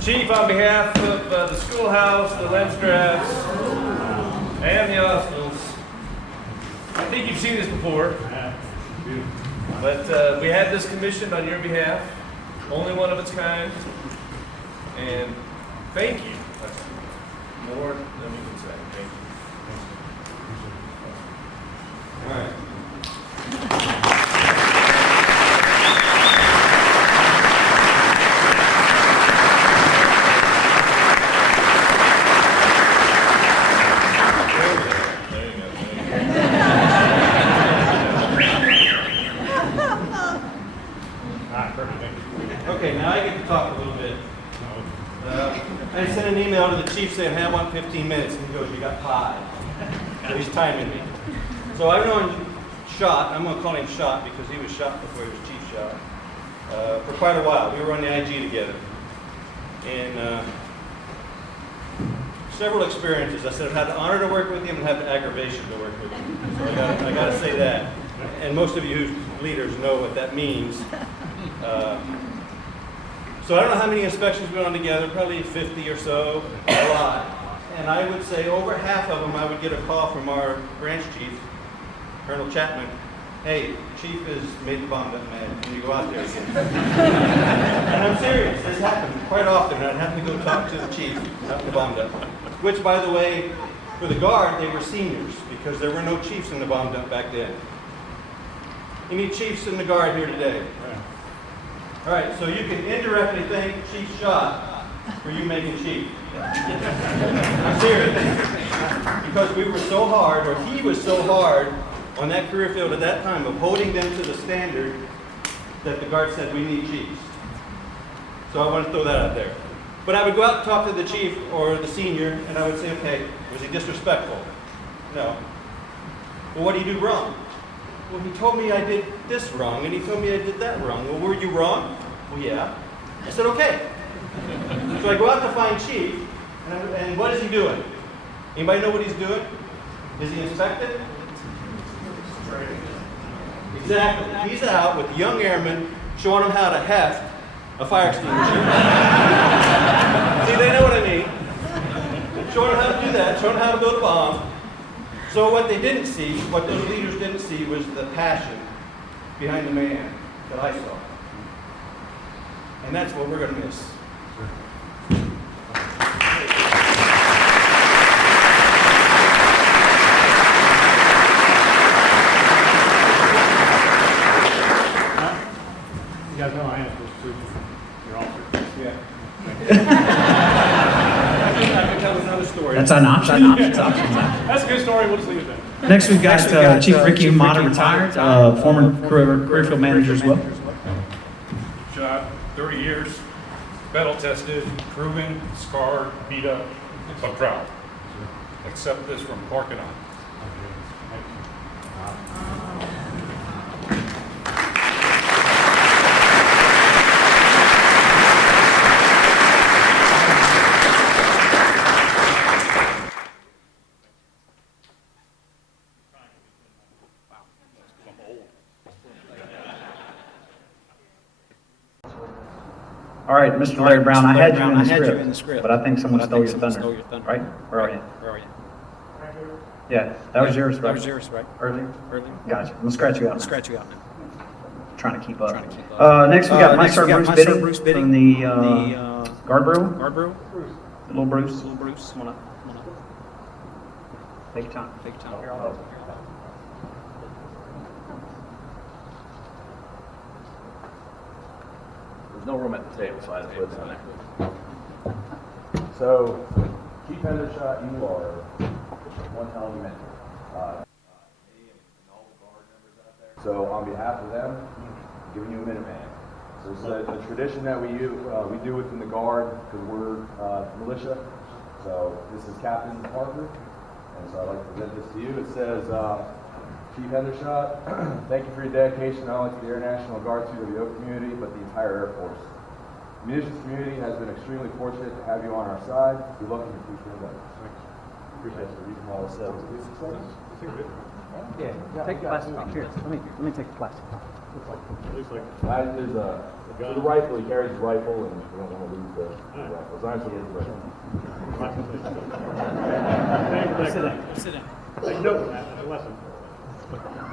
Chief, on behalf of the schoolhouse, the Lenscrafts, and the Austels, I think you've seen this before, but we had this commissioned on your behalf, only one of its kind, and thank you. That's more than we can say. Thank you. All right. Okay, now I get to talk a little bit. I sent an email to the chief saying, hey, I want 15 minutes, and he goes, you got 5. So he's timing me. So I've known Shot, I'm going to call him Shot because he was shot before he was Chief Shot, for quite a while. We were on the IG together. And several experiences. I said I've had the honor to work with him and had the aggravation to work with him. So I got to say that. And most of you who's leaders know what that means. So I don't know how many inspections we went on together, probably 50 or so, a lot. And I would say over half of them I would get a call from our branch chief, Colonel Chapman. Hey, Chief has made the bomb up, man. Can you go out there again? And I'm serious, this happened quite often. I'd have to go talk to the chief after the bomb dump. Which, by the way, for the guard, they were seniors because there were no chiefs in the bomb dump back then. Any chiefs in the guard here today? All right, so you can indirectly thank Chief Shot for you making chief. I'm serious. Because we were so hard, or he was so hard on that career field at that time of holding them to the standard that the guard said we need chiefs. So I want to throw that out there. But I would go out and talk to the chief or the senior, and I would say, okay, was he disrespectful? No. Well, what did he do wrong? Well, he told me I did this wrong, and he told me I did that wrong. Well, were you wrong? Well, yeah. I said, okay. So I go out to find Chief, and what is he doing? Anybody know what he's doing? Is he inspected? Exactly. He's out with young airmen showing them how to heft a fire extinguisher. See, they know what I mean. Showing them how to do that, showing them how to build a bomb. So what they didn't see, what those leaders didn't see, was the passion behind the man that I saw. And that's what we're going to miss. You guys know I am supposed to your officer. Yeah. I can tell another story. That's an option. That's a good story. We'll just leave it there. Next, we've got Chief Ricky Umata, retired, former career field manager as well. Shot 30 years, battle tested, proven, scarred, beat up, but proud. Accept this from Clark and I. All right, Mr. Larry Brown, I had you in the script, but I think someone stole your thunder, right? Where are you? Yeah, that was yours, right? That was yours, right? Earlier? Earlier. Gotcha. I'm gonna scratch you out. Scratch you out now. Trying to keep up. Next, we got Master Bruce Biddy from the guard bureau. Guard bureau. Little Bruce. Little Bruce. Come on up. Take your time. Take your time. There's no room at the table, so I had to put it in there. So, Chief Hendershot, you are one hell of a mentor. Me and all the guards So on behalf of them, I'm giving you a Minuteman. So it's a tradition that we do within the Guard because we're militia. So this is Captain Parker, and so I'd like to present this to you. It says, Chief Hendershot, thank you for your dedication not only to the Air National Guard CWO community, but the entire Air Force. The munitions community has been extremely fortunate to have you on our side. Good luck in your future endeavors. Appreciate the reason all this stuff. Yeah, take the plastic. Here, let me take the plastic. There's a rifle. He carries his rifle, and we don't want to lose the rifle. It's nice to lose the rifle. Sit down.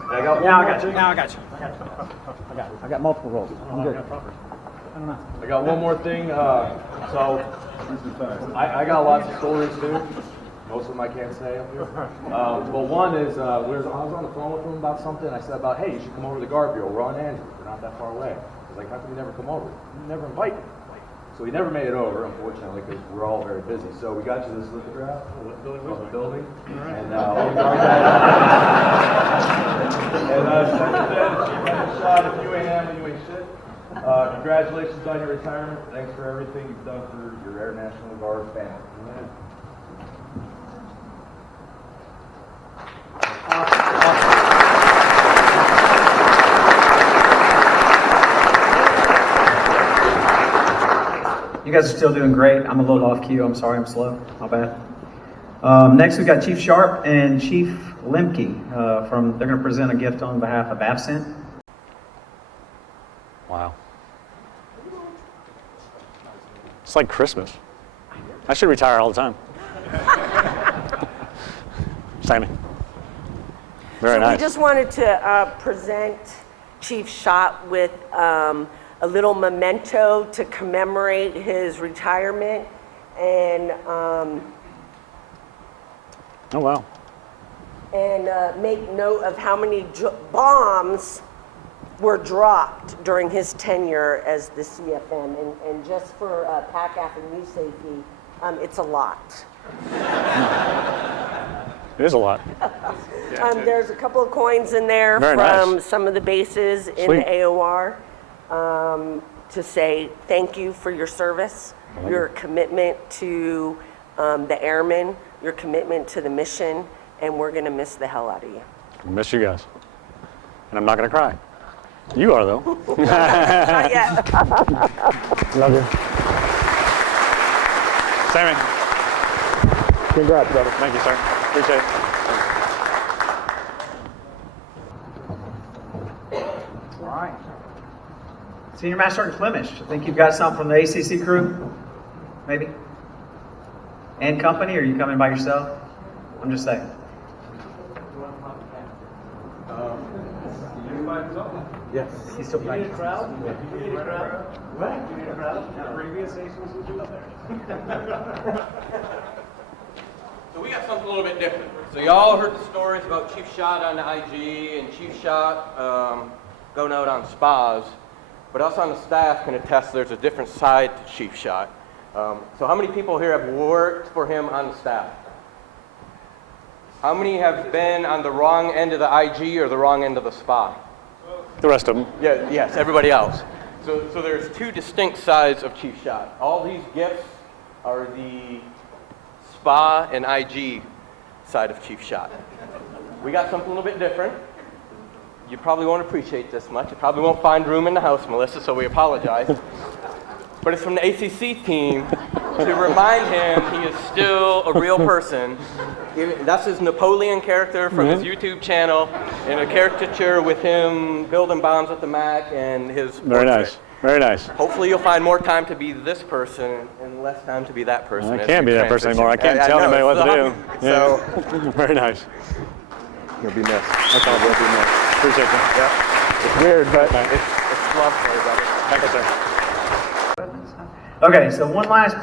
I got one Now I more got you. thing. Now I got you. I got multiple rolls. I'm good. I don't know. I got one more thing. I got lots of stories too. Most of them I can't say up here. But one is, I was on the phone with him about something. I said about, hey, you should come over to the Guard Bureau. We're on Andrew. We're not that far away. He's like, how come you never come over? You never invite me. So he never made it over, unfortunately, because we're all very busy. So we got you this lithograph of the building. And all the guard and Secretary, shot, if you ain't having, you ain't shit. Congratulations on your retirement. Thanks for everything you've done for your Air National Guard family. You guys are still doing great. I'm a little off cue. I'm sorry, I'm slow. My bad. Next, we got Chief Sharp and Chief Lemke they're going to present a gift on behalf of AFCENT. Wow. It's like Christmas. I should retire all the time. Sammy. Very nice. We just wanted to present Chief Schott with a little memento to commemorate his retirement and Oh, wow. Make note of how many bombs were dropped during his tenure as the CFM. And just for PACAF and new safety, it's a lot. It is a lot. There's a couple of coins in there Very from nice. some of the bases in Sweet. the AOR to say thank you for your service, your commitment to the airmen, your commitment to the mission, and we're going to miss the hell out of you. I miss you guys. And I'm not going to cry. You are, though. Not yet. Love you. Sammy. Congrats, brother. Thank you, sir. Appreciate it. All right. Senior Master Sergeant Flemish, I think you've got something from the ACC crew, maybe? And company, or are you coming by yourself? I'm just saying. Yes. He's still practicing. So we got something a little bit different. So y'all heard the stories about Chief Schott on the IG and Chief Schott going out on spas, but us on the staff can attest there's a different side to Chief Schott. So how many people here have worked for him on the staff? How many have been on the wrong end of the IG or the wrong end of the spa? The rest of them. Yeah, yes, everybody else. So there's two distinct sides of Chief Schott. All these gifts are the spa and IG side of Chief Schott. We got something a little bit different. You probably won't appreciate this much. You probably won't find room in the house, Melissa, so we apologize. But it's from the ACC team to remind him he is still a real person. That's his Napoleon character from his YouTube channel, in a caricature with him building bombs at the Mac and his Very portrait. nice. Very nice. Hopefully you'll find more time to be this person and less time to be that person. I as can't you be that person transition. anymore. I can't I tell know, anybody what to do. so- Yeah. Very nice. You'll be missed. That's all. Will be missed. Appreciate you. Yeah. It's weird, but It's love for everybody. Thank you, sir. Okay, so one last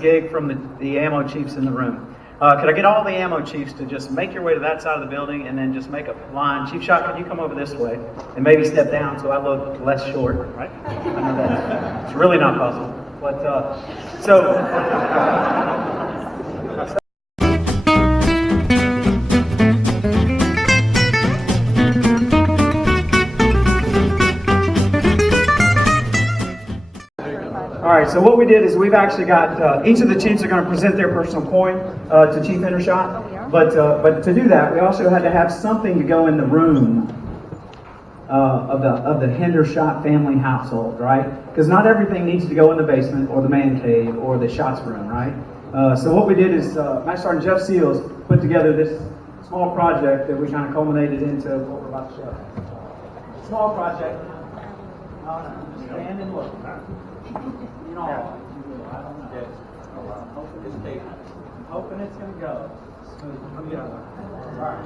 gig from the ammo chiefs in the room. Could I get all the ammo chiefs to just make your way to that side of the building and then just make a line? Chief Schott, can you come over this way and maybe step down so I look less short? Right? I know that. It's really not possible. But so what we did is we've actually got, each of the chiefs are going to present their personal coin to Chief Hendershot. But to do that, we also had to have something to go in the room of the Hendershot family household, right? Because not everything needs to go in the basement or the man cave or the shots room, right? So what we did is Master Sergeant Jeff Seals put together this small project that we kind of culminated into what we're about to show. Small project. Just stand and look. You know, I don't know. I'm hoping it's going to go. All right.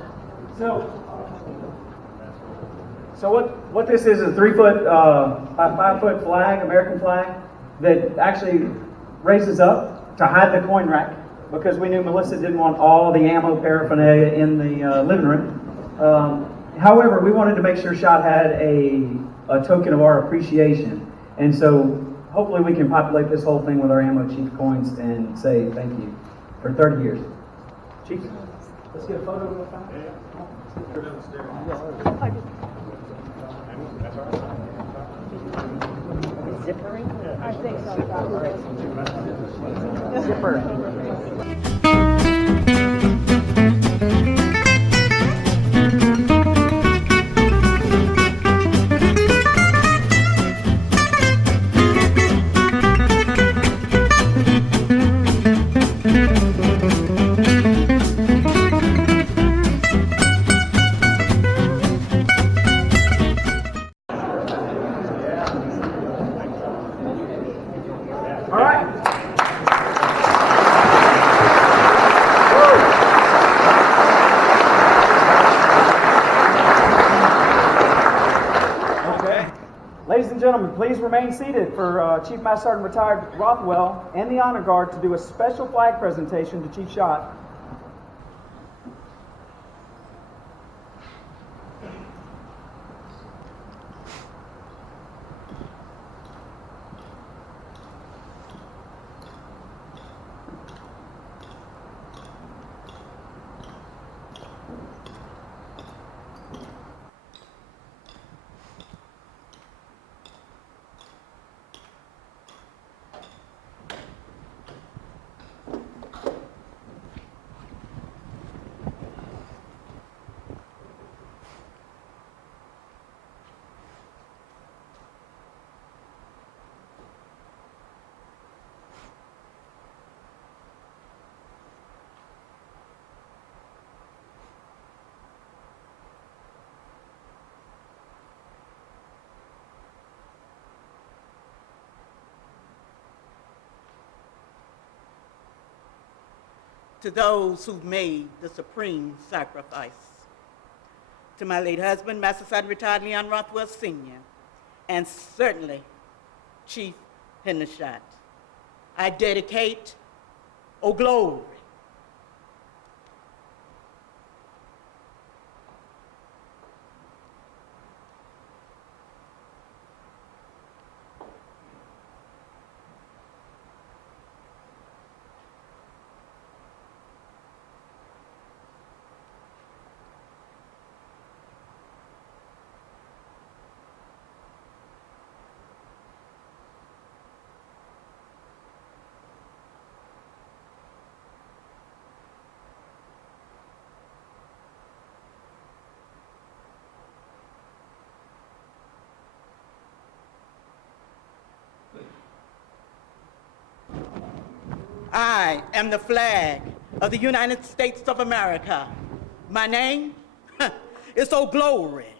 So what this is a 3 foot by 5 foot flag, American flag, that actually raises up to hide the coin rack because we knew Melissa didn't want all the ammo paraphernalia in the living room. However, we wanted to make sure SHOT had a token of our appreciation, and so hopefully we can populate this whole thing with our ammo chief coins and say thank you for 30 years. Chief, let's get a photo real fast. Zippering? I think so. Zipper. All right. Okay. Ladies and gentlemen, please remain seated for Chief Master Sergeant Retired Rothwell and the Honor Guard to do a special flag presentation to Chief SHOT. To those who've made the supreme sacrifice. To my late husband, Master Sergeant Retired Leon Rothwell Sr., and certainly Chief Hendershot, I dedicate, O glory, I am the flag of the United States of America. My name is O Glory.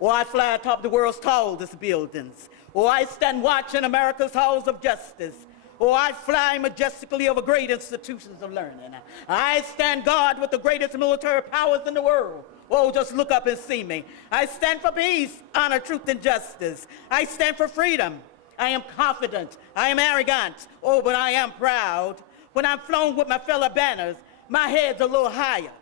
Or I fly atop the world's tallest buildings. Or I stand watch in America's halls of justice. Or I fly majestically over great institutions of learning. I stand guard with the greatest military powers in the world. Oh, just look up and see me. I stand for peace, honor, truth, and justice. I stand for freedom. I am confident. I am arrogant. Oh, but I am proud. When I'm flown with my fellow banners, my head's a little higher.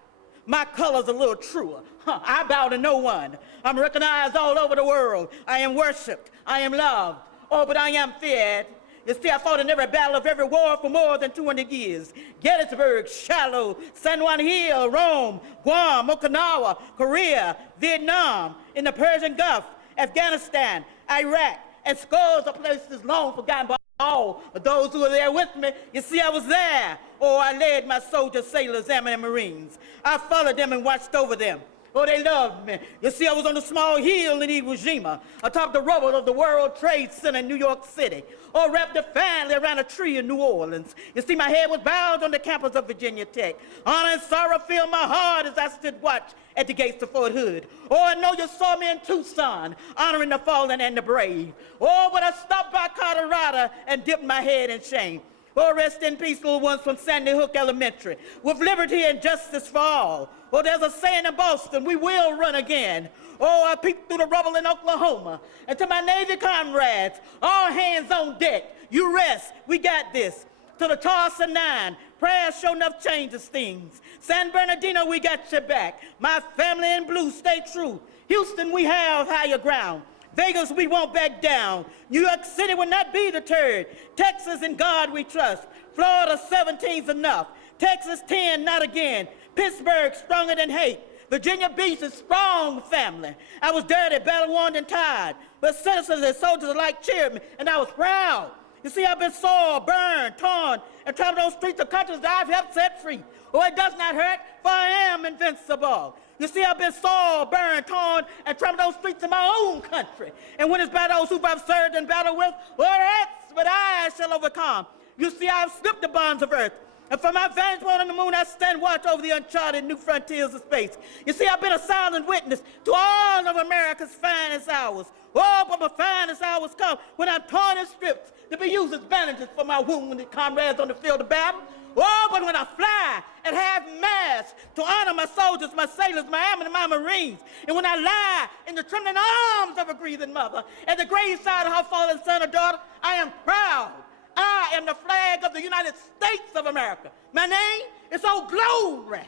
My color's a little truer. I bow to no one. I'm recognized all over the world. I am worshiped. I am loved. Oh, but I am feared. You see, I fought in every battle of every war for more than 200 years. Gettysburg, Shiloh, San Juan Hill, Rome, Guam, Okinawa, Korea, Vietnam, in the Persian Gulf, Afghanistan, Iraq, and scores of places long forgotten by all of those who were there with me. You see, I was there. Oh, I led my soldiers, sailors, airmen, and Marines. I followed them and watched over them. Oh, they loved me. You see, I was on a small hill in Iwo Jima, atop the rubble of the World Trade Center in New York City, or wrapped defiantly around a tree in New Orleans. You see, my head was bowed on the campus of Virginia Tech. Honor and sorrow filled my heart as I stood watch at the gates of Fort Hood. Oh, I know you saw me in Tucson, honoring the fallen and the brave. Oh, but I stopped by Colorado and dipped my head in shame. Oh, rest in peace, little ones from Sandy Hook Elementary, with liberty and justice for all. Oh, there's a saying in Boston, we will run again. Oh, I peeked through the rubble in Oklahoma. And to my Navy comrades, all hands on deck. You rest, we got this. To the Tulsa 9, prayers sure enough changes things. San Bernardino, we got your back. My family in blue, stay true. Houston, we have higher ground. Vegas, we won't back down. New York City will not be deterred. Texas, in God we trust. Florida, 17's enough. Texas, 10, not again. Pittsburgh, stronger than hate. Virginia Beach is strong family. I was dirty, battle-worn, and tired, but citizens and soldiers alike cheered me, and I was proud. You see, I've been soiled, burned, torn, and traveled those streets of countries that I've helped set free. Oh, it does not hurt, for I am invincible. You see, I've been soiled, burned, torn, and traveled those streets in my own country. And when it's by those who I've served and battled with, well, that's what I shall overcome. You see, I've slipped the bonds of earth. And from my vantage point on the moon, I stand watch over the uncharted new frontiers of space. You see, I've been a silent witness to all of America's finest hours. Oh, but my finest hours come when I'm torn in strips to be used as bandages for my wounded comrades on the field of battle. Oh, but when I fly at half-mast to honor my soldiers, my sailors, my airmen, and my Marines, and when I lie in the trembling arms of a grieving mother at the graveside of her fallen son or daughter, I am proud. I am the flag of the United States of America. My name is Old Glory.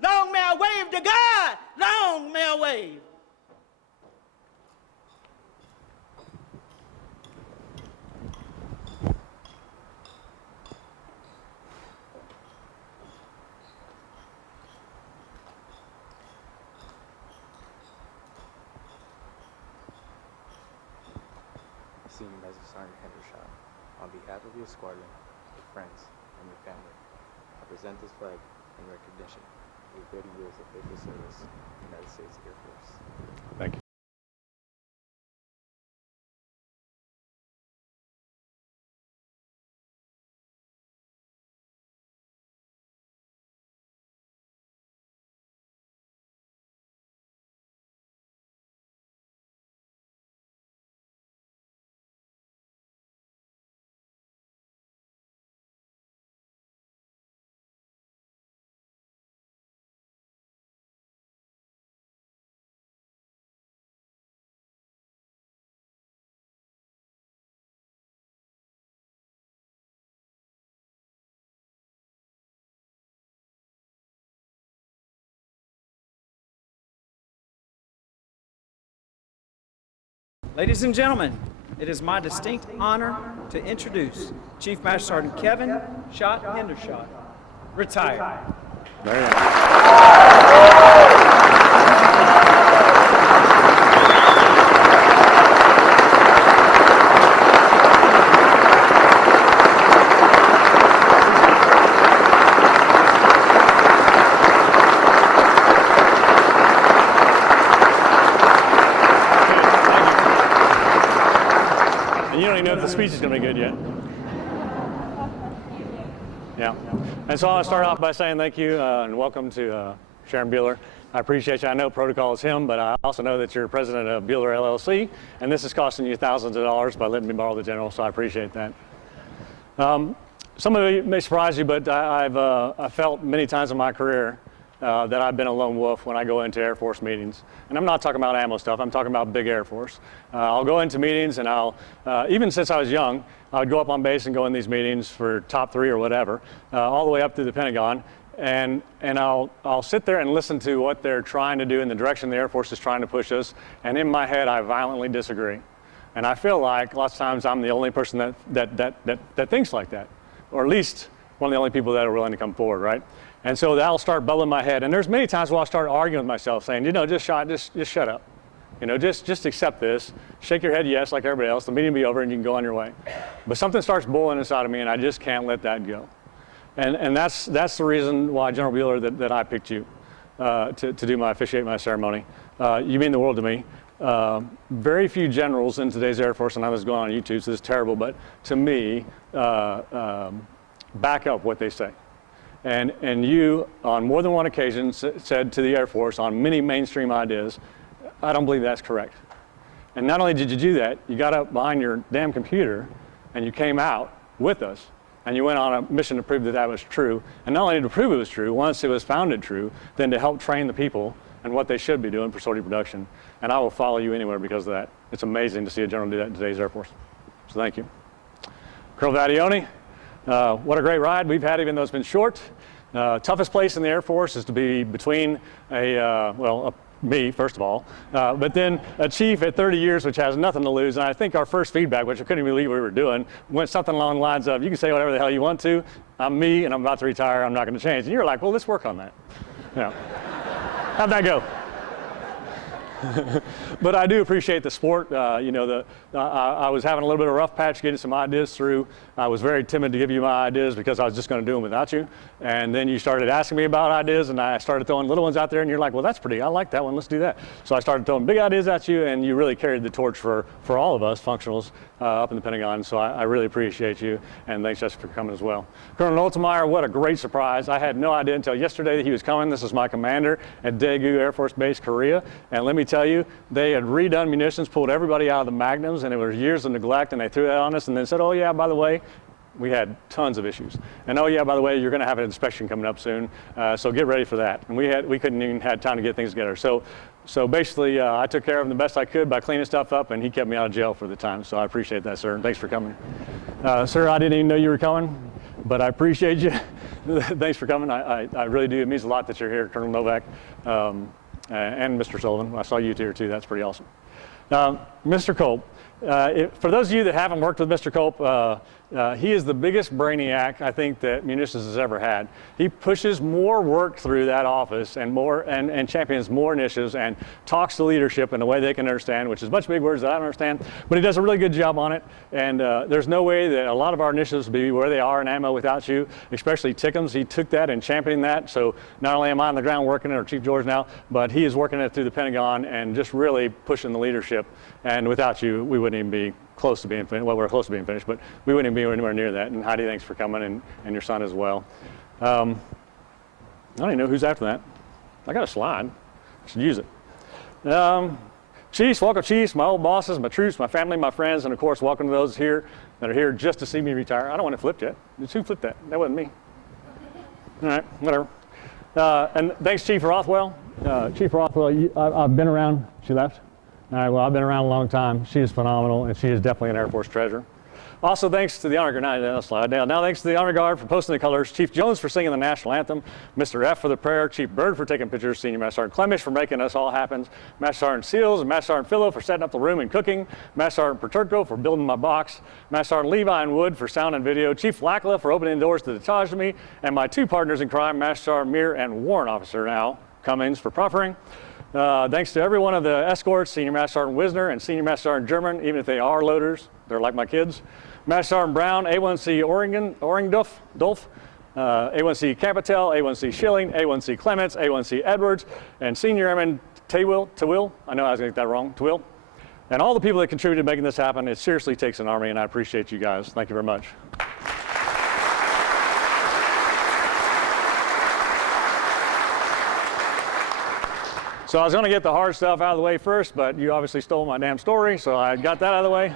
Long may I wave to God. Long may I wave. Senior Master Sergeant Hendershot, on behalf of your squadron, your friends, and your family, I present this flag in recognition of your 30 years of faithful service in the United States Air Force. Thank you. Ladies and gentlemen, it is my distinct honor to introduce Chief Master Sergeant Kevin Shot Hendershot, retired. There you go. You don't even know if the speech is going to be good yet. Yeah. And so I want to start off by saying thank you and welcome to Sharon Bueller. I appreciate you. I know protocol is him, but I also know that you're president of Bueller LLC, and this is costing you thousands of dollars by letting me borrow the general, so I appreciate that. Some of it may surprise you, but I felt many times in my career that I've been a lone wolf when I go into Air Force meetings. And I'm not talking about ammo stuff, I'm talking about big Air Force. I'll go into meetings and even since I was young, I would go up on base and go in these meetings for top 3 or whatever, all the way up to the Pentagon. And I'll sit there and listen to what they're trying to do in the direction the Air Force is trying to push us. And in my head, I violently disagree. And I feel like lots of times I'm the only person that thinks like that, or at least one of the only people that are willing to come forward, right? And so that'll start bubbling in my head. And there's many times where I'll start arguing with myself, saying, just shut up. You know, just accept this. Shake your head yes like everybody else. The meeting will be over and you can go on your way. But something starts boiling inside of me and I just can't let that go. And that's the reason why, General Bueller, that I picked you to officiate my ceremony. You mean the world to me. Very few generals in today's Air Force, and I was going on YouTube, so this is terrible, but to me, back up what they say. And you, on more than one occasion, said to the Air Force on many mainstream ideas, I don't believe that's correct. And not only did you do that, you got up behind your damn computer and you came out with us and you went on a mission to prove that that was true. And not only to prove it was true, once it was founded true, then to help train the people and what they should be doing for sortie production. And I will follow you anywhere because of that. It's amazing to see a general do that in today's Air Force. So thank you. Colonel Vadione, what a great ride we've had, even though it's been short. Toughest place in the Air Force is to be between me, first of all, but then a chief at 30 years, which has nothing to lose. And I think our first feedback, which I couldn't even believe we were doing, went something along the lines of, you can say whatever the hell you want to. I'm me, and I'm about to retire. I'm not going to change. And you're like, well, let's work on that. Yeah. How'd that go? But I do appreciate the support. I was having a little bit of a rough patch getting some ideas through. I was very timid to give you my ideas because I was just going to do them without you. And then you started asking me about ideas, and I started throwing little ones out there, and you're like, well, that's pretty. I like that one. Let's do that. So I started throwing big ideas at you, and you really carried the torch for all of us functionals up in the Pentagon. So I really appreciate you, and thanks, Jesse, for coming as well. Colonel Noltemeyer, what a great surprise. I had no idea until yesterday that he was coming. This is my commander at Daegu Air Force Base, Korea. And let me tell you, they had redone munitions, pulled everybody out of the magnums, and it was years of neglect, and they threw that on us and then said, oh, yeah, by the way, we had tons of issues. And oh, yeah, by the way, you're going to have an inspection coming up soon, so get ready for that. And we couldn't even have time to get things together. So basically, I took care of him the best I could by cleaning stuff up, and he kept me out of jail for the time. So I appreciate that, sir, and thanks for coming. Sir, I didn't even know you were coming, but I appreciate you. Thanks for coming. I really do. It means a lot that you're here, Colonel Novak, and Mr. Sullivan. I saw you here, too. That's pretty awesome. Mr. Culp, for those of you that haven't worked with Mr. Culp, he is the biggest brainiac I think that Munitions has ever had. He pushes more work through that office and champions more initiatives and talks to leadership in a way they can understand, which is a bunch of big words that I don't understand, but he does a really good job on it. And there's no way that a lot of our initiatives would be where they are in ammo without you, especially TICMs. He took that and championed that. So not only am I on the ground working it, or Chief George now, but he is working it through the Pentagon and just really pushing the leadership. And without you, we wouldn't even be close to being finished. Well, we're close to being finished, but we wouldn't be anywhere near that. And Heidi, thanks for coming, and your son as well. I don't even know who's after that. I got a slide. I should use it. Chiefs, welcome chiefs, my old bosses, my troops, my family, my friends, and of course, welcome to those here that are here just to see me retire. I don't want it flipped yet. Who flipped that? That wasn't me. All right, whatever. And thanks, Chief Rothwell. Chief Rothwell, I've been around. She left. All right, well, I've been around a long time. She is phenomenal, and she is definitely an Air Force treasure. Also, thanks to the Honor Guard, now thanks to the Honor Guard for posting the colors, Chief Jones for singing the national anthem, Mr. F for the prayer, Chief Bird for taking pictures, Senior Master Sergeant Clemish for making us all happen, Master Sergeant Seals and Master Sergeant Philo for setting up the room and cooking, Master Sergeant Paterko for building my box, Master Sergeant Levi and Wood for sound and video, Chief Lackla for opening doors to the Taj to me, and my two partners in crime, Master Sergeant Mir and Warrant Officer now Cummings for proffering. Thanks to every one of the escorts, Senior Master Sergeant Wisner and Senior Master Sergeant German, even if they are loaders, they're like my kids. Master Sergeant Brown, A1C Dolph, A1C Capital, A1C Schilling, A1C Clements, A1C Edwards, and Senior Airman Tawil, I know I was going to get that wrong, Tawil, and all the people that contributed to making this happen. It seriously takes an army, and I appreciate you guys. Thank you very much. So I was going to get the hard stuff out of the way first, but you obviously stole my damn story, so I got that out of the way,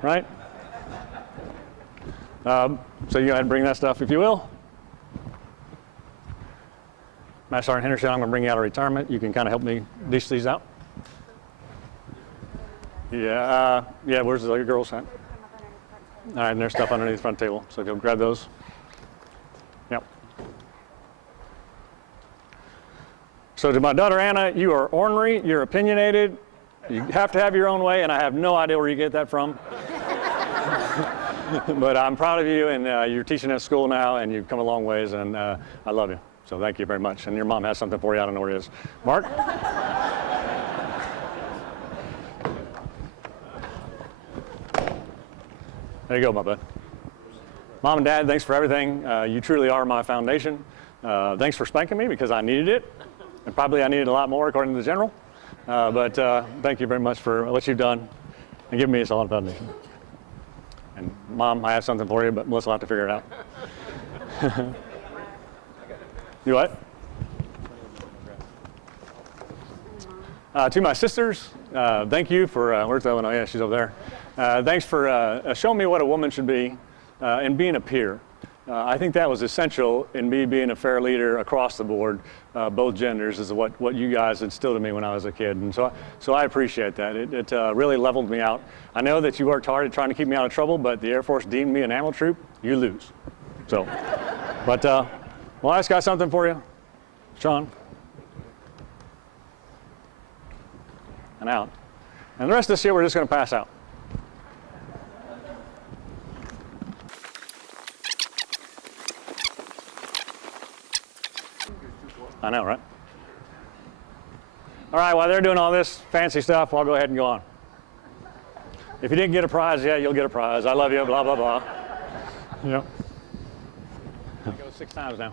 right? So you go ahead and bring that stuff, if you will. Master Sergeant Henderson, I'm going to bring you out of retirement. You can kind of help me dish these out. Yeah, where's the other girls at? All right, and there's stuff underneath the front table, so if you'll grab those. Yep. So to my daughter Anna, you are ornery, you're opinionated, you have to have your own way, and I have no idea where you get that from. But I'm proud of you, and you're teaching at school now, and you've come a long ways, and I love you. So thank you very much. And your mom has something for you. I don't know where it is. Mark? There you go, my bud. Mom and Dad, thanks for everything. You truly are my foundation. Thanks for spanking me because I needed it. And probably I needed a lot more according to the general. But thank you very much for what you've done and giving me a solid foundation. And Mom, I have something for you, but Melissa will have to figure it out. You what? To my sisters, thank you for, where's Ellen? Oh yeah, she's over there. Thanks for showing me what a woman should be and being a peer. I think that was essential in me being a fair leader across the board, both genders, is what you guys instilled in me when I was a kid. And so I appreciate that. It really leveled me out. I know that you worked hard at trying to keep me out of trouble, but the Air Force deemed me an ammo troop. You lose. So, but, well, I just got something for you, Sean. And out. And the rest of this year, we're just going to pass out. I know, right? All right, while they're doing all this fancy stuff, I'll go ahead and go on. If you didn't get a prize yet, you'll get a prize. I love you, blah, blah, blah. Yep. I go 6 times now.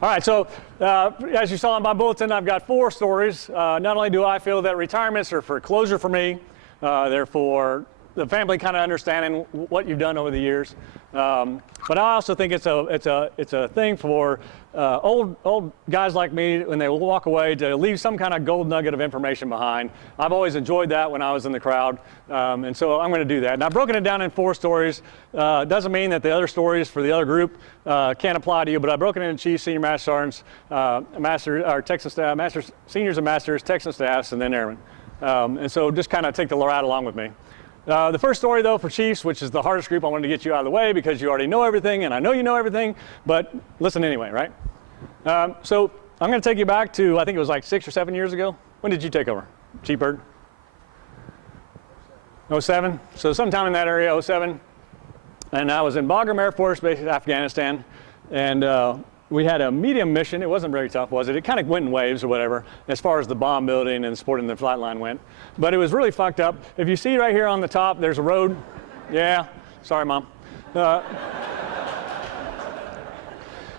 All right, so as you saw in my bulletin, I've got 4 stories. Not only do I feel that retirements are for closure for me, they're for the family kind of understanding what you've done over the years. But I also think it's a thing for old guys like me when they walk away to leave some kind of gold nugget of information behind. I've always enjoyed that when I was in the crowd, and so I'm going to do that. And I've broken it down in 4 stories. Doesn't mean that the other stories for the other group can't apply to you, but I've broken it into chiefs, senior master sergeants, Texan staff, masters, seniors and masters, Texan staffs, and then airmen. And so just kind of take the ride along with me. The first story, though, for chiefs, which is the hardest group, I wanted to get you out of the way because you already know everything, and I know you know everything, but listen anyway, right? So I'm going to take you back to, I think it was like 6 or 7 years ago. When did you take over, Chief Bird? 07? So sometime in that area, 07. And I was in Bagram Air Force Base in Afghanistan, and we had a medium mission. It wasn't very tough, was it? It kind of went in waves or whatever, as far as the bomb building and supporting the flight line went. But it was really fucked up. If you see right here on the top, there's a road. Yeah, sorry, Mom.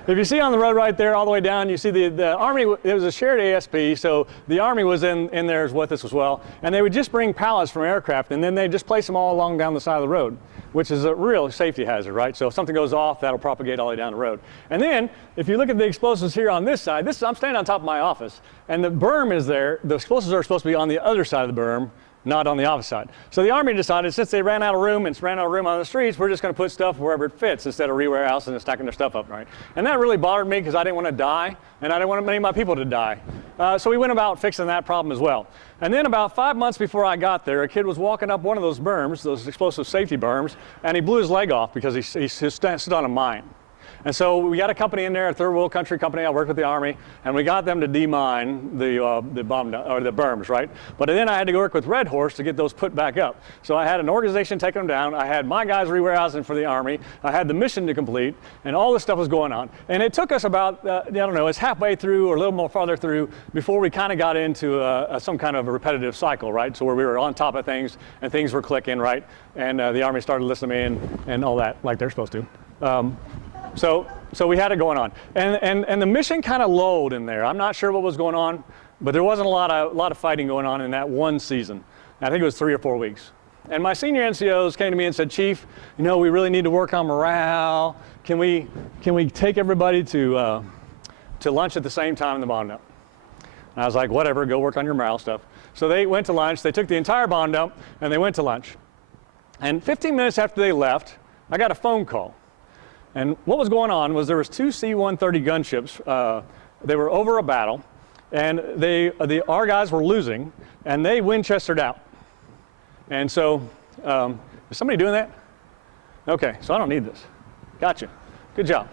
If you see on the road right there all the way down, you see the Army, it was a shared ASP, so the Army was in there with us as well. And they would just bring pallets from aircraft, and then they'd just place them all along down the side of the road, which is a real safety hazard, right? So if something goes off, that'll propagate all the way down the road. And then, if you look at the explosives here on this side, I'm standing on top of my office, and the berm is there. The explosives are supposed to be on the other side of the berm, not on the opposite side. So the Army decided, since they ran out of room and ran out of room on the streets, we're just going to put stuff wherever it fits instead of re-warehousing and stacking their stuff up, right? And that really bothered me because I didn't want to die, and I didn't want many of my people to die. So we went about fixing that problem as well. And then about 5 months before I got there, a kid was walking up one of those berms, those explosive safety berms, and he blew his leg off because he stood on a mine. And so we got a company in there, a third world country company. I worked with the Army, and we got them to demine the bomb or the berms, right? But then I had to work with Red Horse to get those put back up. So I had an organization taking them down. I had my guys re-warehousing for the Army. I had the mission to complete, and all this stuff was going on. And it took us about, I don't know, it's halfway through or a little more farther through before we kind of got into some kind of a repetitive cycle, right? So where we were on top of things and things were clicking, right? And the Army started listening to me and all that, like they're supposed to. So we had it going on, and the mission kind of lulled in there. I'm not sure what was going on, but there wasn't a lot of fighting going on in that one season. I think it was 3 or 4 weeks. And my senior NCOs came to me and said, "Chief, you know, we really need to work on morale. Can we take everybody to lunch at the same time in the bomb dump?" And I was like, "Whatever, go work on your morale stuff." So they went to lunch. They took the entire bomb dump and they went to lunch. And 15 minutes after they left, I got a phone call. And what was going on was there was 2 C-130 gunships. They were over a battle, and our guys were losing, and they Winchestered out. And so, is somebody doing that? Okay, so I don't need this. Gotcha. Good job.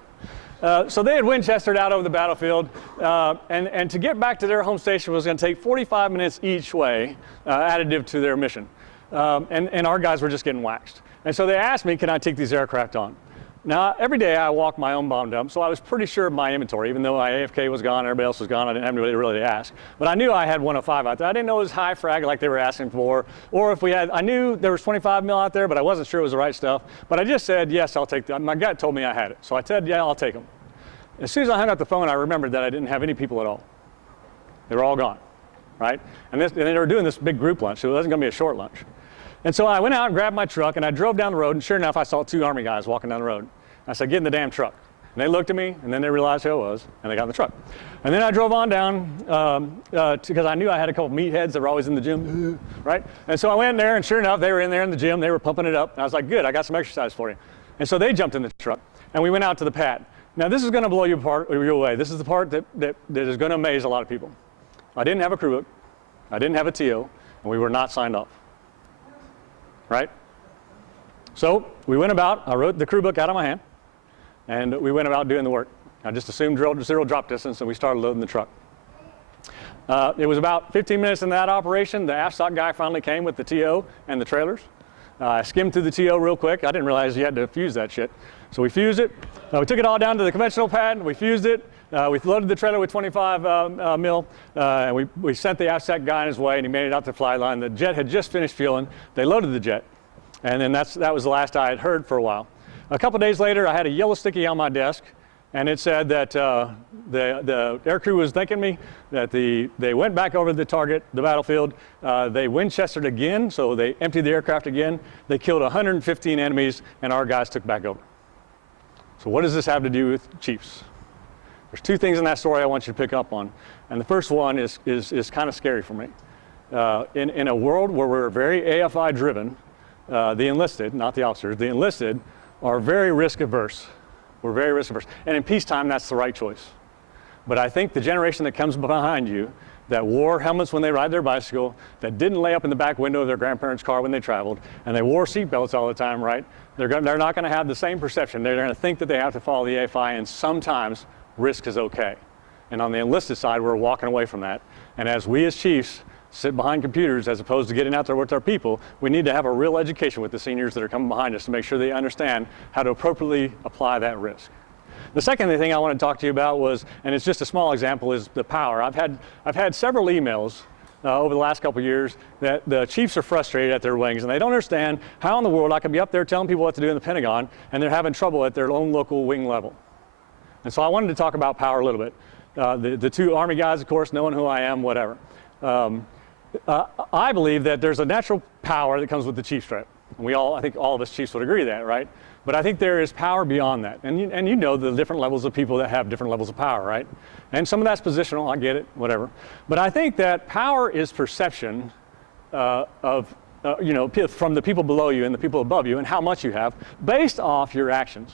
So they had Winchestered out over the battlefield, and to get back to their home station was going to take 45 minutes each way, additive to their mission. And our guys were just getting waxed. And so they asked me, can I take these aircraft on? Now, every day I walk my own bomb dump, so I was pretty sure of my inventory, even though my AFK was gone, everybody else was gone, I didn't have anybody really to ask. But I knew I had 105 out there. I didn't know it was high frag like they were asking for, or if we had, I knew there was 25 mil out there, but I wasn't sure it was the right stuff. But I just said, yes, I'll take them. My gut told me I had it, so I said, yeah, I'll take them. As soon as I hung up the phone, I remembered that I didn't have any people at all. They were all gone, right? And they were doing this big group lunch, so it wasn't gonna be a short lunch. And so I went out and grabbed my truck, and I drove down the road, and sure enough, I saw 2 Army guys walking down the road. I said, get in the damn truck. And they looked at me, and then they realized who I was, and they got in the truck. And then I drove on down, because I knew I had a couple meatheads that were always in the gym, right? And so I went in there, and sure enough, they were in there in the gym. They were pumping it up. And I was like, good, I got some exercise for you. And so they jumped in the truck, and we went out to the pad. Now, this is going to blow you away. This is the part that is going to amaze a lot of people. I didn't have a crew book. I didn't have a TO, and we were not signed off, right? So we went about, I wrote the crew book out of my hand, and we went about doing the work. I just assumed zero drop distance, and we started loading the truck. It was about 15 minutes in that operation. The AFSOC guy finally came with the TO and the trailers. I skimmed through the TO real quick. I didn't realize you had to fuse that shit. So we fused it. We took it all down to the conventional pad. We fused it. We loaded the trailer with 25 mil, and we sent the AFSOC guy on his way, and he made it out to the fly line. The jet had just finished fueling. They loaded the jet. And then that was the last I had heard for a while. A couple days later, I had a yellow sticky on my desk, and it said that the air crew was thanking me, that they went back over the target, the battlefield. They Winchestered again, so they emptied the aircraft again. They killed 115 enemies, and our guys took back over. So what does this have to do with Chiefs? There's 2 things in that story I want you to pick up on. And the first one is kind of scary for me. In a world where we're very AFI driven, the enlisted, not the officers, the enlisted are very risk averse. We're very risk averse. And in peacetime, that's the right choice. But I think the generation that comes behind you, that wore helmets when they ride their bicycle, that didn't lay up in the back window of their grandparents' car when they traveled, and they wore seatbelts all the time, right? They're not going to have the same perception. They're going to think that they have to follow the AFI, and sometimes risk is okay. And on the enlisted side, we're walking away from that. And as we as chiefs sit behind computers as opposed to getting out there with our people, we need to have a real education with the seniors that are coming behind us to make sure they understand how to appropriately apply that risk. The second thing I want to talk to you about was, and it's just a small example, is the power. I've had several emails over the last couple of years that the chiefs are frustrated at their wings, and they don't understand how in the world I can be up there telling people what to do in the Pentagon, and they're having trouble at their own local wing level. And so I wanted to talk about power a little bit. The 2 Army guys, of course, knowing who I am, whatever. I believe that there's a natural power that comes with the chief stripe. And I think all of us chiefs would agree that, right? But I think there is power beyond that. And you know the different levels of people that have different levels of power, right? And some of that's positional, I get it, whatever. But I think that power is perception from the people below you and the people above you and how much you have based off your actions.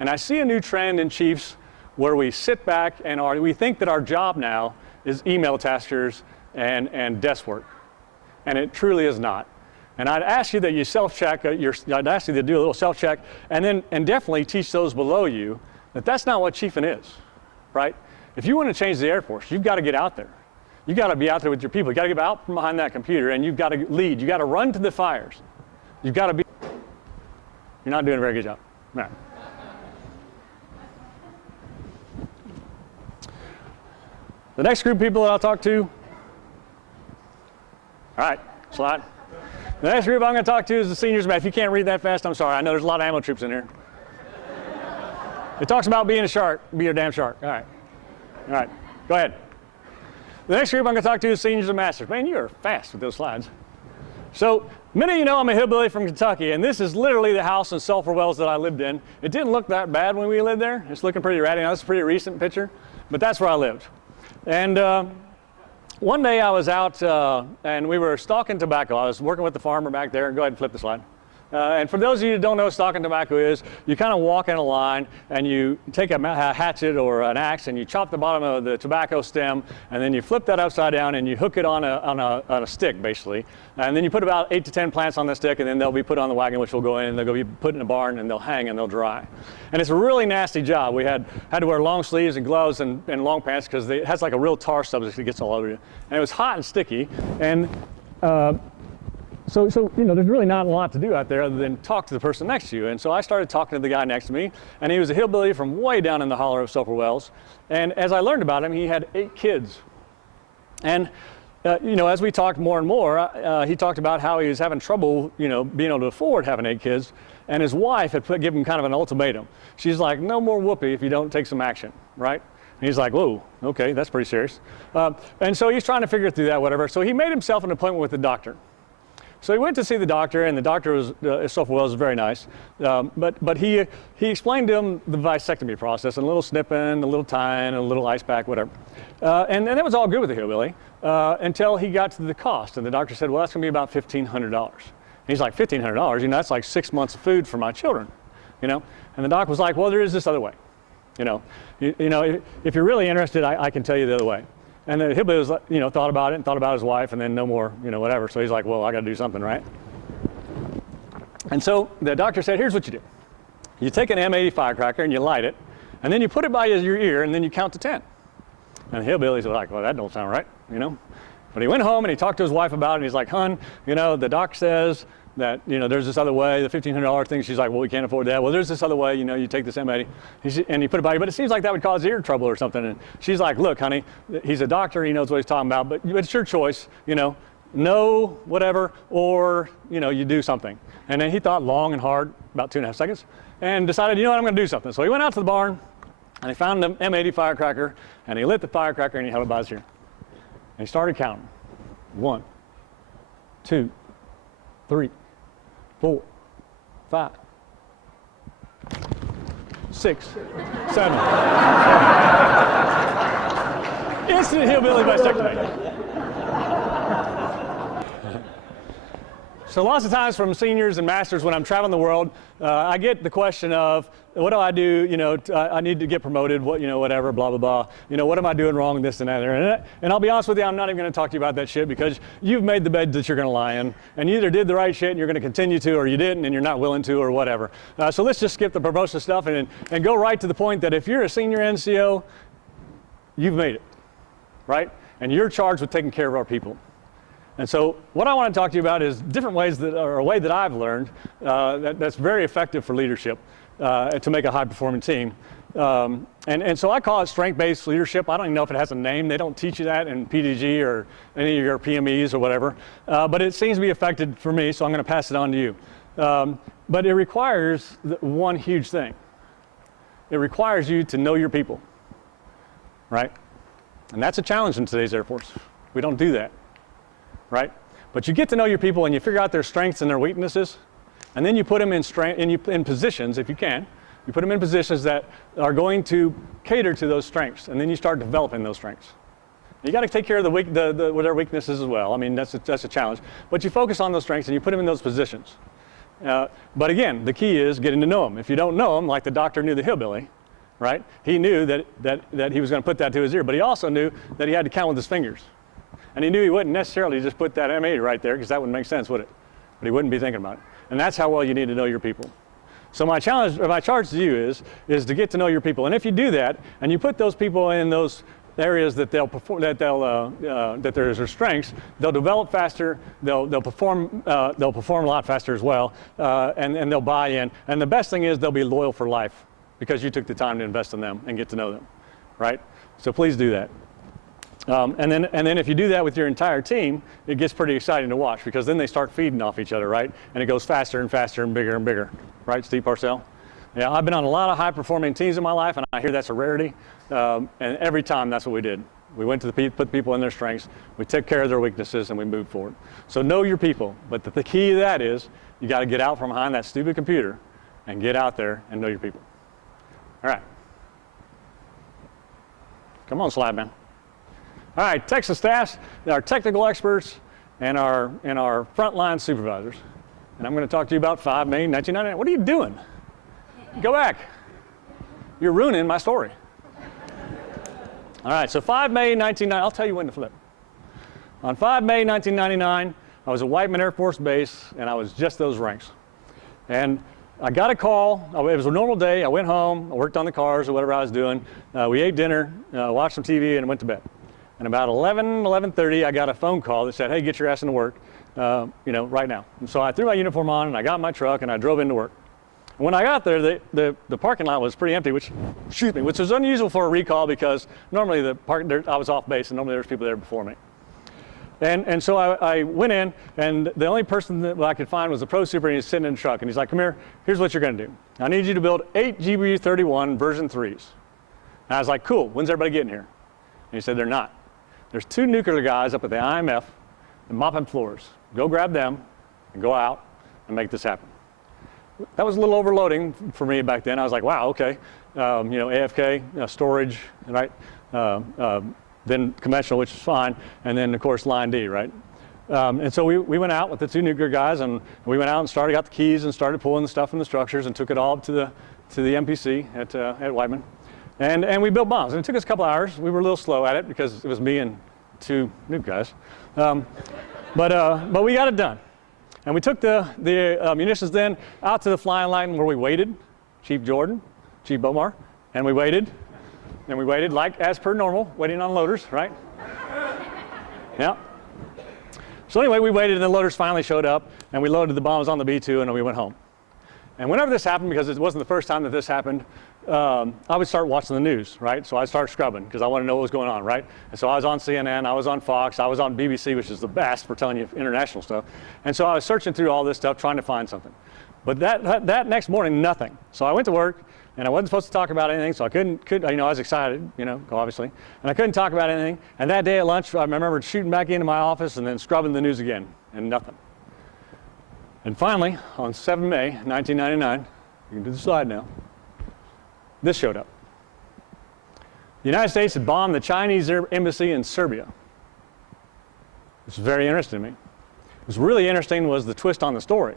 And I see a new trend in chiefs where we sit back and we think that our job now is email taskers and desk work. And it truly is not. And I'd ask you that you self-check, I'd ask you to do a little self-check, and definitely teach those below you that that's not what chiefing is, right? If you want to change the Air Force, you've got to get out there. You've got to be out there with your people. You've got to get out from behind that computer, and you've got to lead. You've got to run to the fires. You've got to be. You're not doing a very good job. All right. The next group of people that I'll talk to, all right, slide. The next group I'm going to talk to is the seniors. If you can't read that fast, I'm sorry. I know there's a lot of ammo troops in here. It talks about being a shark. Be a damn shark. All right, go ahead. The next group I'm going to talk to is seniors and masters. Man, you are fast with those slides. So many of you know I'm a hillbilly from Kentucky, and this is literally the house in Sulphur Wells that I lived in. It didn't look that bad when we lived there. It's looking pretty ratty now. That's a pretty recent picture, but that's where I lived. And one day I was out and we were stalking tobacco. I was working with the farmer back there. Go ahead and flip the slide. And for those of you who don't know what stalking tobacco is, you kind of walk in a line and you take a hatchet or an axe and you chop the bottom of the tobacco stem, and then you flip that upside down and you hook it on a stick, basically. And then you put about 8 to 10 plants on the stick, and then they'll be put on the wagon, which will go in, and they'll be put in a barn, and they'll hang and they'll dry. And it's a really nasty job. We had to wear long sleeves and gloves and long pants because it has like a real tar substance that gets all over you. And it was hot and sticky. And So there's really not a lot to do out there other than talk to the person next to you. And so I started talking to the guy next to me, and he was a hillbilly from way down in the holler of Sulphur Wells. And as I learned about him, he had 8 kids. And as we talked more and more, he talked about how he was having trouble, being able to afford having 8 kids. And his wife had given him kind of an ultimatum. She's like, no more whoopee if you don't take some action, right? And he's like, whoa, okay, that's pretty serious. And so he's trying to figure through that, whatever. So he made himself an appointment with the doctor. So he went to see the doctor, and the doctor was, Sulphur Wells was very nice. But he explained to him the vasectomy process, and a little snipping, a little tying, a little ice pack, whatever. And that was all good with the hillbilly until he got to the cost. And the doctor said, well, that's going to be about $1,500. He's like, $1,500? That's like 6 months of food for my children, And the doc was like, well, there is this other way. If you're really interested, I can tell you the other way. And the hillbilly was, thought about it and thought about his wife, and then no more, whatever. So he's like, well, I got to do something, right? And so the doctor said, here's what you do. You take an M80 firecracker and you light it, and then you put it by your ear, and then you count to 10. And the hillbilly's like, well, that don't sound right, But he went home and he talked to his wife about it, and he's like, hon, the doc says that, there's this other way, the $1,500 thing. She's like, well, we can't afford that. Well, there's this other way, you take this M80, and you put it by you, but it seems like that would cause ear trouble or something. And she's like, look, honey, he's a doctor, he knows what he's talking about, but it's your choice, no, whatever, or, you do something. And then he thought long and hard, about 2.5 seconds, and decided, I'm going to do something. So he went out to the barn, and he found an M80 firecracker, and he lit the firecracker, and he held it by his ear. And he started counting. 1, 2, 3, 4, 5, 6, 7. Instant hillbilly vasectomy. So lots of times from seniors and masters when I'm traveling the world, I get the question of, what do I do? I need to get promoted, whatever, blah, blah, blah. What am I doing wrong, this and that? And I'll be honest with you, I'm not even going to talk to you about that shit because you've made the bed that you're going to lie in. And you either did the right shit and you're going to continue to, or you didn't and you're not willing to, or whatever. So let's just skip the promotion stuff and go right to the point that if you're a senior NCO, you've made it, right? And you're charged with taking care of our people. And so what I want to talk to you about is different ways or a way that I've learned that's very effective for leadership to make a high-performing team. And so I call it strength-based leadership. I don't even know if it has a name. They don't teach you that in PDG or any of your PMEs or whatever. But it seems to be effective for me, so I'm going to pass it on to you. But it requires one huge thing. It requires you to know your people, right? And that's a challenge in today's Air Force. We don't do that. Right? But you get to know your people and you figure out their strengths and their weaknesses, and then you put them in positions, if you can. You put them in positions that are going to cater to those strengths, and then you start developing those strengths. You got to take care of their weaknesses as well. I mean, that's a challenge. But you focus on those strengths and you put them in those positions. But again, the key is getting to know them. If you don't know them, like the doctor knew the hillbilly, right? He knew that he was going to put that to his ear, but he also knew that he had to count with his fingers. And he knew he wouldn't necessarily just put that M80 right there because that wouldn't make sense, would it? But he wouldn't be thinking about it. And that's how well you need to know your people. So my charge to you is to get to know your people. And if you do that, and you put those people in those areas that that there's their strengths, they'll develop faster. They'll perform a lot faster as well, and they'll buy in. And the best thing is they'll be loyal for life because you took the time to invest in them and get to know them, right? So please do that. And then if you do that with your entire team, it gets pretty exciting to watch because then they start feeding off each other, right? And it goes faster and faster and bigger, right, Steve Parcell? Yeah, I've been on a lot of high-performing teams in my life, and I hear that's a rarity. And every time, that's what we did. We went to put people in their strengths, we took care of their weaknesses, and we moved forward. So know your people, but the key to that is you got to get out from behind that stupid computer and get out there and know your people. All right. Come on, slide man. All right, Texas staffs, our technical experts, and our frontline supervisors. And I'm going to talk to you about 5 May 1999. What are you doing? Go back. You're ruining my story. All right, so 5 May 1999, I'll tell you when to flip. On 5 May 1999, I was at Whiteman Air Force Base, and I was just those ranks. And I got a call. It was a normal day. I went home. I worked on the cars or whatever I was doing. We ate dinner, watched some TV, and went to bed. And about 11:30, I got a phone call that said, hey, get your ass into work, right now. And so I threw my uniform on and I got in my truck and I drove into work. And when I got there, the parking lot was pretty empty, which was unusual for a recall because normally I was off base and normally there's people there before me. And so I went in, and the only person that I could find was the pro super, and he's sitting in the truck, and he's like, come here, here's what you're going to do. I need you to build 8 GBU-31 version 3s. And I was like, cool, when's everybody getting here? And he said, they're not. There's 2 nuclear guys up at the IMF and mopping floors. Go grab them and go out and make this happen. That was a little overloading for me back then. I was like, wow, okay, AFK, storage, right? Then conventional, which is fine, and then of course line D, right? And so we went out with the 2 nuclear guys, and we went out and got the keys and started pulling the stuff from the structures and took it all to the MPC at Whiteman, and we built bombs. And it took us a couple hours. We were a little slow at it because it was me and 2 nuke guys, but we got it done. And we took the munitions then out to the flying line where we waited, Chief Jordan, Chief Bomar, and we waited. And we waited, like as per normal, waiting on loaders, right? Yeah. So anyway, we waited, and the loaders finally showed up, and we loaded the bombs on the B-2, and we went home. And whenever this happened, because it wasn't the first time that this happened, I would start watching the news, right? So I'd start scrubbing, because I wanted to know what was going on, right? And so I was on CNN, I was on Fox, I was on BBC, which is the best for telling you international stuff. And so I was searching through all this stuff, trying to find something. But that next morning, nothing. So I went to work, and I wasn't supposed to talk about anything, so I couldn't, I was excited, obviously, and I couldn't talk about anything. And that day at lunch, I remember shooting back into my office and then scrubbing the news again, and nothing. And finally, on 7 May 1999, you can do the slide now, this showed up. The United States had bombed the Chinese embassy in Serbia. It was very interesting to me. What was really interesting was the twist on the story.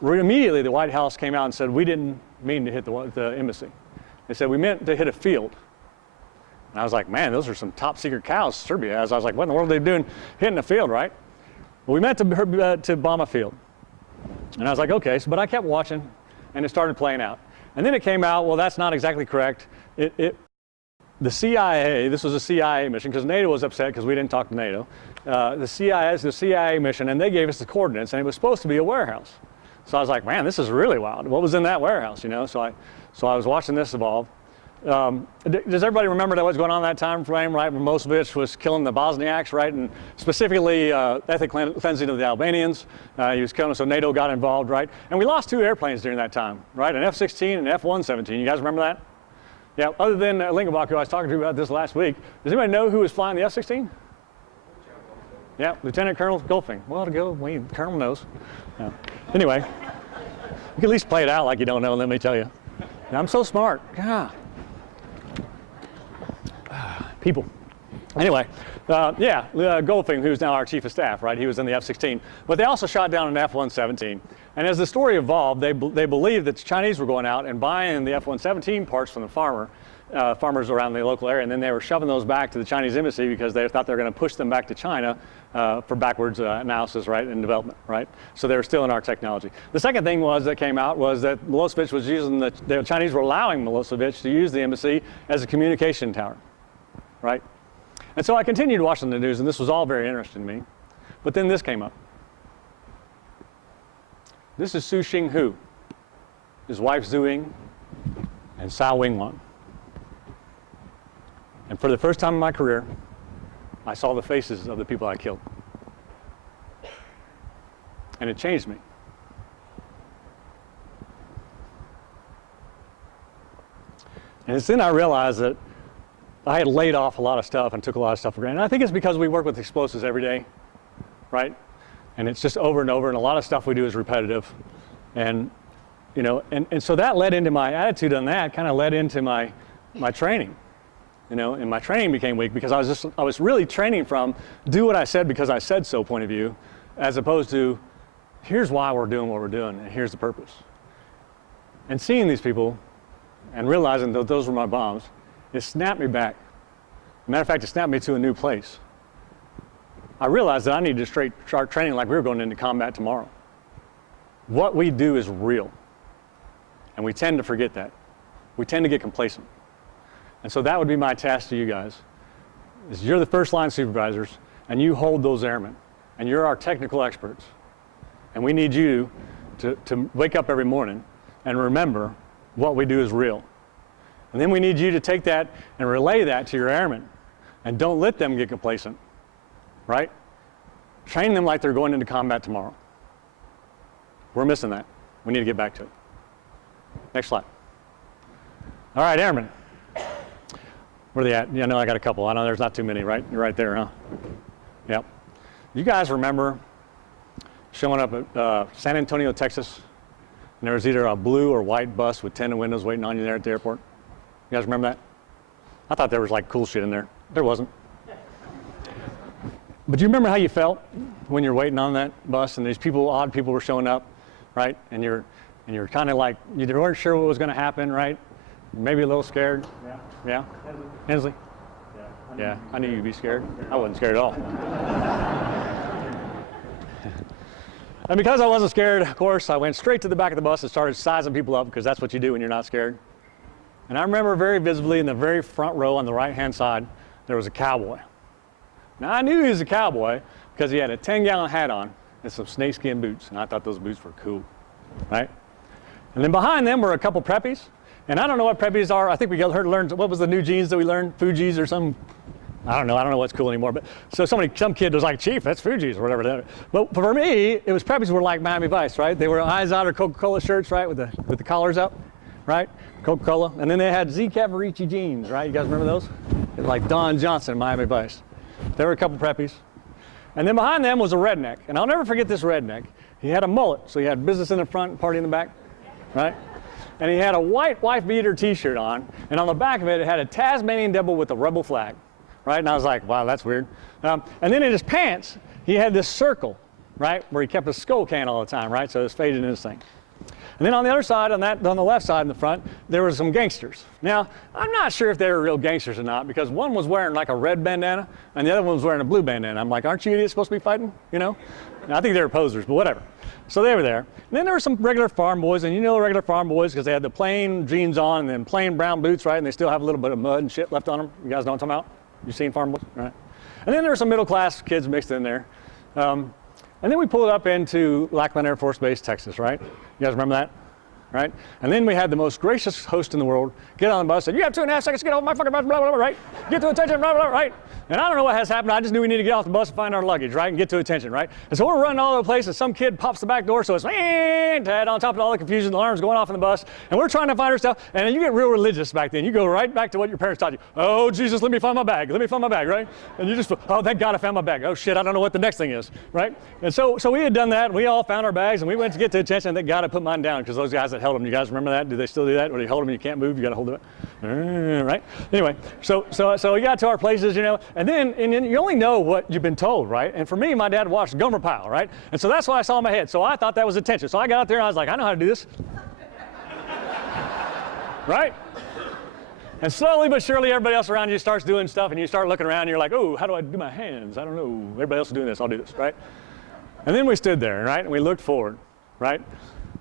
Immediately, the White House came out and said, we didn't mean to hit the embassy. They said, we meant to hit a field. And I was like, man, those are some top secret cows Serbia has. I was like, what in the world are they doing hitting a field, right? Well, we meant to bomb a field. And I was like, okay, but I kept watching, and it started playing out. And then it came out, well, that's not exactly correct. The CIA, this was a CIA mission, because NATO was upset because we didn't talk to NATO. The CIA mission, and they gave us the coordinates, and it was supposed to be a warehouse. So I was like, man, this is really wild. What was in that warehouse, So I was watching this evolve. Does everybody remember what was going on that time frame, right? When Milosevic was killing the Bosniaks, right? And specifically ethnic cleansing of the Albanians. He was killing them, so NATO got involved, right? And we lost 2 airplanes during that time, right? An F-16 and an F-117. You guys remember that? Yeah, other than Lingenbach, who I was talking to about this last week, does anybody know who was flying the F-16? Yeah, Lieutenant Colonel Goldfing. Well, the Colonel knows. Yeah. Anyway, you can at least play it out like you don't know, let me tell you. I'm so smart. God. People. Anyway, Goldfing, who's now our chief of staff, right? He was in the F-16. But they also shot down an F-117. And as the story evolved, they believed that the Chinese were going out and buying the F-117 parts from the farmers around the local area, and then they were shoving those back to the Chinese embassy because they thought they were going to push them back to China for backwards analysis, right, and development, right? So they were still in our technology. The second thing that came out was that Milosevic was using the Chinese were allowing Milosevic to use the embassy as a communication tower, right? And so I continued watching the news, and this was all very interesting to me. But then this came up. This is Su Xinghu, his wife Zhu Ying, and Cao Wingwan. And for the first time in my career, I saw the faces of the people I killed. And it changed me. And it's then I realized that I had laid off a lot of stuff and took a lot of stuff for granted. And I think it's because we work with explosives every day, right? And it's just over and over, and a lot of stuff we do is repetitive. And, and so that led into my attitude on that, kind of led into my training. And my training became weak because I was really training from do what I said because I said so point of view, as opposed to here's why we're doing what we're doing, and here's the purpose. And seeing these people and realizing that those were my bombs, it snapped me back. Matter of fact, it snapped me to a new place. I realized that I needed to start training like we were going into combat tomorrow. What we do is real, and we tend to forget that. We tend to get complacent. And so that would be my task to you guys. is you're the first line supervisors, and you hold those airmen, and you're our technical experts. And we need you to wake up every morning and remember what we do is real. And then we need you to take that and relay that to your airmen. And don't let them get complacent, right? Train them like they're going into combat tomorrow. We're missing that. We need to get back to it. Next slide. All right, airmen. Where are they at? Yeah, no, I got a couple. I know there's not too many, right? You're right there, huh? Yep. You guys remember showing up at San Antonio, Texas, and there was either a blue or white bus with tinted windows waiting on you there at the airport? You guys remember that? I thought there was like cool shit in there. There wasn't. But do you remember how you felt when you're waiting on that bus and these people, odd people were showing up, right? And you're kind of like, you weren't sure what was going to happen, right? Maybe a little scared. Yeah. Yeah? Hensley? Yeah, I knew you'd be scared. I wasn't scared at all. And because I wasn't scared, of course, I went straight to the back of the bus and started sizing people up, because that's what you do when you're not scared. And I remember very visibly in the very front row on the right-hand side, there was a cowboy. Now, I knew he was a cowboy because he had a 10-gallon hat on and some snakeskin boots, and I thought those boots were cool, right? And then behind them were a couple preppies, and I don't know what preppies are. I think we learned, what was the new jeans that we learned? Fuji's or some, I don't know what's cool anymore. But so some kid was like, Chief, that's Fuji's or whatever. But for me, it was preppies were like Miami Vice, right? They were eyes out or Coca-Cola shirts, right, with the collars up, right? Coca-Cola. And then they had Z Cavarici jeans, right? You guys remember those? Like Don Johnson in Miami Vice. There were a couple preppies. And then behind them was a redneck. And I'll never forget this redneck. He had a mullet, so he had business in the front, party in the back, right? And he had a white wife beater t-shirt on, and on the back of it, it had a Tasmanian devil with a rebel flag, right? And I was like, wow, that's weird. And then in his pants, he had this circle, right, where he kept a skull can all the time, right? So it was faded in his thing. And then on the other side, on the left side in the front, there were some gangsters. Now, I'm not sure if they were real gangsters or not, because one was wearing like a red bandana, and the other one was wearing a blue bandana. I'm like, aren't you idiots supposed to be fighting, you know? And I think they were posers, but whatever. So they were there. And then there were some regular farm boys, and you know regular farm boys because they had the plain jeans on and then plain brown boots, right? And they still have a little bit of mud and shit left on them. You guys know what I'm talking about? You seen farm boys? Right. And then there were some middle class kids mixed in there. And then we pulled up into Lackland Air Force Base, Texas, right? You guys remember that? Right? And then we had the most gracious host in the world get on the bus and said, you have 2.5 seconds to get off my fucking bus, blah, blah, blah, right? Get to attention, blah, blah, blah, right? And I don't know what has happened. I just knew we needed to get off the bus and find our luggage, right? And get to attention, right? And so we're running all over the place and some kid pops the back door, so it's Dad on top of all the confusion, the alarms going off in the bus, and we're trying to find our stuff, and then you get real religious back then. You go right back to what your parents taught you. Oh, Jesus, let me find my bag. Let me find my bag, right? And you just, oh, thank God I found my bag. Oh, shit, I don't know what the next thing is, right? And so we had done that, and we all found our bags, and we went to get to attention, and thank God I put mine down, because those guys that held them, you guys remember that? Do they still do that? Where you hold them and you can't move, you got to hold it, right? Anyway, so we got to our places, you know, and then you only know what you've been told, right? And for me, my dad watched Gomer Pyle, right? And so that's what I saw in my head. So I thought that was attention. So I got out there and I was like, I know how to do this. Right? And slowly but surely, everybody else around you starts doing stuff, and you start looking around and you're like, oh, how do I do my hands? I don't know. Everybody else is doing this. I'll do this, right? And then we stood there, right? And we looked forward, right?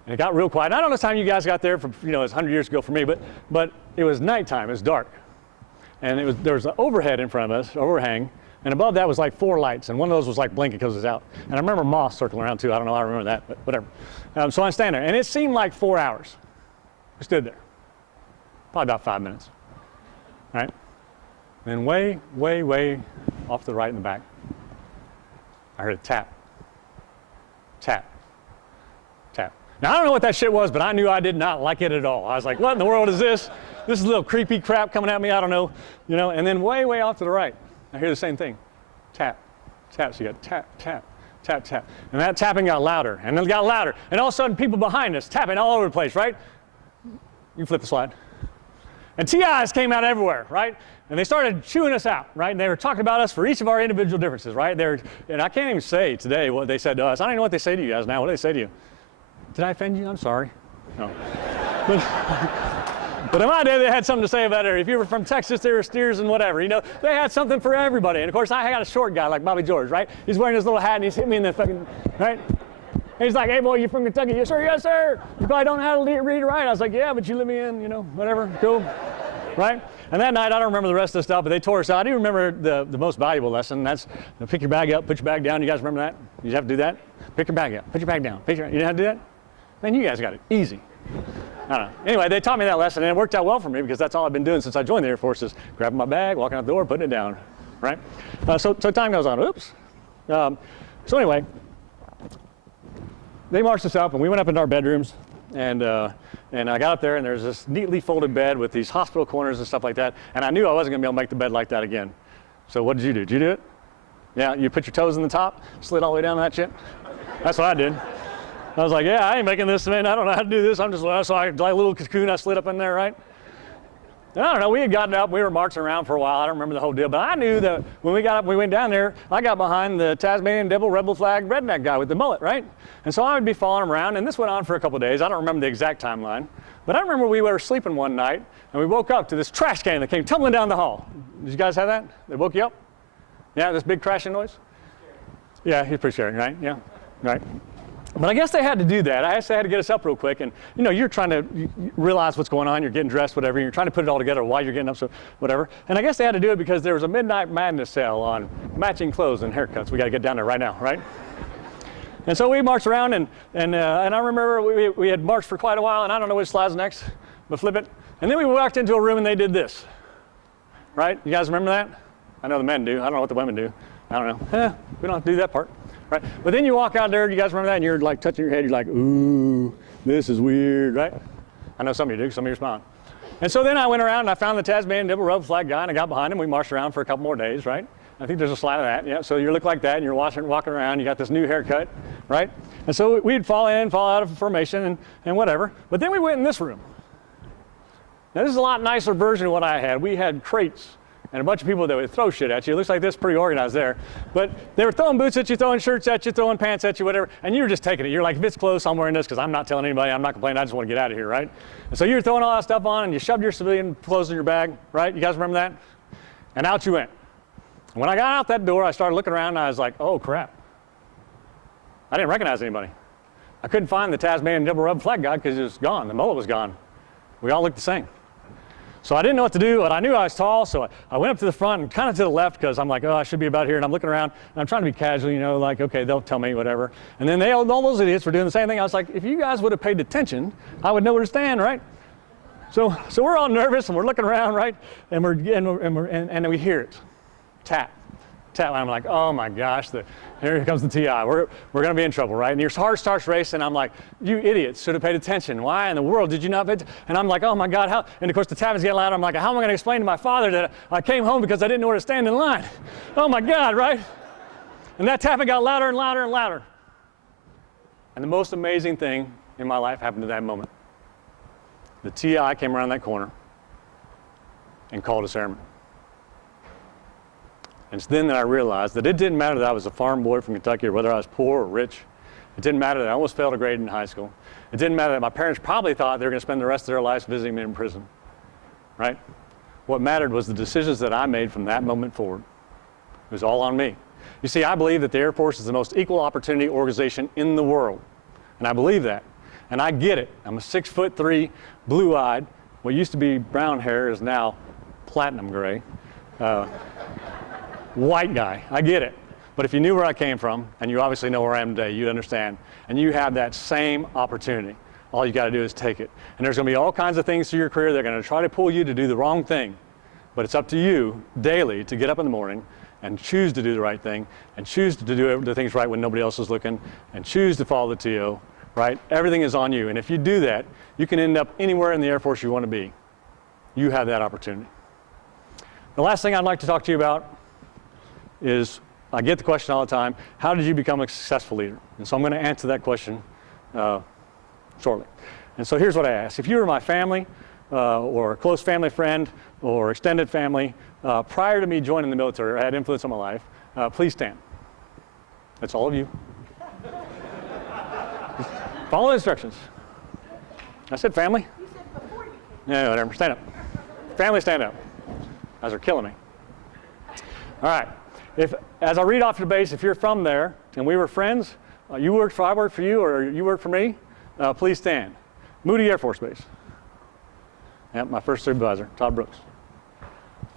And it got real quiet. I don't know the time you guys got there, from, you know, it's 100 years ago for me, but it was nighttime. It was dark. And there was an overhead in front of us, overhang, and above that was like 4 lights, and one of those was like blinking because it was out. And I remember moss circling around too. I don't know how I remember that, but whatever. So I'm standing there, and it seemed like 4 hours. We stood there, probably about 5 minutes, right? And then way, way, way off to the right in the back, I heard a tap, tap, tap. Now, I don't know what that shit was, but I knew I did not like it at all. I was like, what in the world is this? This is a little creepy crap coming at me, I don't know. You know, and then way, way off to the right, I hear the same thing. Tap, tap. So you got tap, tap, tap, tap. And that tapping got louder, and then it got louder. And all of a sudden, people behind us tapping all over the place, right? You flip the slide. And TIs came out everywhere, right? And they started chewing us out, right? And they were talking about us for each of our individual differences, right? And I can't even say today what they said to us. I don't even know what they say to you guys now. What do they say to you? Did I offend you? I'm sorry. No. But in my day, they had something to say about it. If you were from Texas, they were steers and whatever. You know, they had something for everybody. And of course, I got a short guy like Bobby George, right? He's wearing his little hat and he's hitting me in the fucking, right? And he's like, hey, boy, you from Kentucky? Yes, sir, yes, sir. You probably don't know how to read or write. I was like, yeah, but you let me in, you know, whatever, cool. right? And that night, I don't remember the rest of the stuff, but they tore us out. I do remember the most valuable lesson. That's pick your bag up, put your bag down. You guys remember that? You have to do that? Pick your bag up, put your bag down. You didn't have to do that? Man, you guys got it easy. I don't know. Anyway, they taught me that lesson, and it worked out well for me because that's all I've been doing since I joined the Air Force is grabbing my bag, walking out the door, putting it down, right? So time goes on. Oops. So anyway, they marched us up, and we went up into our bedrooms, and I got up there, and there's this neatly folded bed with these hospital corners and stuff like that, and I knew I wasn't going to be able to make the bed like that again. So what did you do? Did you do it? Yeah, you put your toes in the top, slid all the way down that shit? That's what I did. I was like, yeah, I ain't making this, man. I don't know how to do this. I'm just, so I, like a little cocoon, I slid up in there, right? And I don't know, we had gotten up, we were marching around for a while. I don't remember the whole deal, but I knew that when we got up, we went down there, I got behind the Tasmanian Devil Rebel Flag redneck guy with the mullet, right? And so I would be following him around, and this went on for a couple of days. I don't remember the exact timeline, but I remember we were sleeping one night, and we woke up to this trash can that came tumbling down the hall. Did you guys have that? They woke you up? Yeah, this big crashing noise? Yeah, he's pretty scary, right? Yeah, right. But I guess they had to do that. I guess they had to get us up real quick. And, you know, you're trying to realize what's going on. You're getting dressed, whatever. You're trying to put it all together while you're getting up, so whatever. And I guess they had to do it because there was a Midnight Madness sale on matching clothes and haircuts. We got to get down there right now, right? And so we marched around, and I remember we had marched for quite a while, and I don't know which slide's next, but flip it. And then we walked into a room, and they did this, right? You guys remember that? I know the men do. I don't know what the women do. I don't know. We don't have to do that part. Right? But then you walk out there, you guys remember that, and you're like touching your head, you're like, ooh, this is weird, right? I know some of you do, some of you are smiling. And so then I went around and I found the Tasmanian Devil Rebel Flag guy, and I got behind him. We marched around for a couple more days, right? I think there's a slide of that, yeah. So you look like that, and you're walking around, you got this new haircut, right? And so we'd fall in, fall out of formation, and whatever. But then we went in this room. Now this is a lot nicer version of what I had. We had crates and a bunch of people that would throw shit at you. It looks like this, pretty organized there. But they were throwing boots at you, throwing shirts at you, throwing pants at you, whatever, and you were just taking it. You're like, if it's close, I'm wearing this because I'm not telling anybody, I'm not complaining, I just want to get out of here, right? And so you were throwing all that stuff on, and you shoved your civilian clothes in your bag, right? You guys remember that? And out you went. And when I got out that door, I started looking around, and I was like, oh, crap. I didn't recognize anybody. I couldn't find the Tasmanian Devil Rebel Flag guy because it was gone. The mullet was gone. We all looked the same. So I didn't know what to do, but I knew I was tall, so I went up to the front and kind of to the left because I'm like, oh, I should be about here, and I'm looking around, and I'm trying to be casual, you know, like, okay, they'll tell me, whatever. And then all those idiots were doing the same thing. I was like, if you guys would have paid attention, I would know where to stand, right? So we're all nervous, and we're looking around, right? And we hear it, tap, tap. And I'm like, oh my gosh, here comes the TI. We're going to be in trouble, right? And your heart starts racing. I'm like, you idiots should have paid attention. Why in the world did you not pay attention? And I'm like, oh my God, how? And of course the tapping's getting louder. I'm like, how am I going to explain to my father that I came home because I didn't know where to stand in line? Oh my God, right? And that tapping got louder and louder and louder. And the most amazing thing in my life happened at that moment. The TI came around that corner and called us airmen. And it's then that I realized that it didn't matter that I was a farm boy from Kentucky or whether I was poor or rich. It didn't matter that I almost failed a grade in high school. It didn't matter that my parents probably thought they were going to spend the rest of their lives visiting me in prison, right? What mattered was the decisions that I made from that moment forward. It was all on me. You see, I believe that the Air Force is the most equal opportunity organization in the world. And I believe that. And I get it. I'm a 6'3", blue-eyed. What used to be brown hair is now platinum gray. White guy, I get it. But if you knew where I came from, and you obviously know where I am today, you'd understand. And you have that same opportunity. All you got to do is take it. And there's going to be all kinds of things through your career that are going to try to pull you to do the wrong thing. But it's up to you daily to get up in the morning and choose to do the right thing, and choose to do the things right when nobody else is looking, and choose to follow the TO, right? Everything is on you. And if you do that, you can end up anywhere in the Air Force you want to be. You have that opportunity. The last thing I'd like to talk to you about is, I get the question all the time, how did you become a successful leader? And so I'm going to answer that question shortly. And so here's what I ask. If you were my family or a close family friend or extended family prior to me joining the military or had influence on my life, please stand. That's all of you. Just follow the instructions. I said family? You said before you came. Yeah, whatever. Stand up. Family, stand up. You guys are killing me. All right. As I read off your base, if you're from there and we were friends, I worked for you, or you worked for me, please stand. Moody Air Force Base. Yep, my first supervisor, Todd Brooks.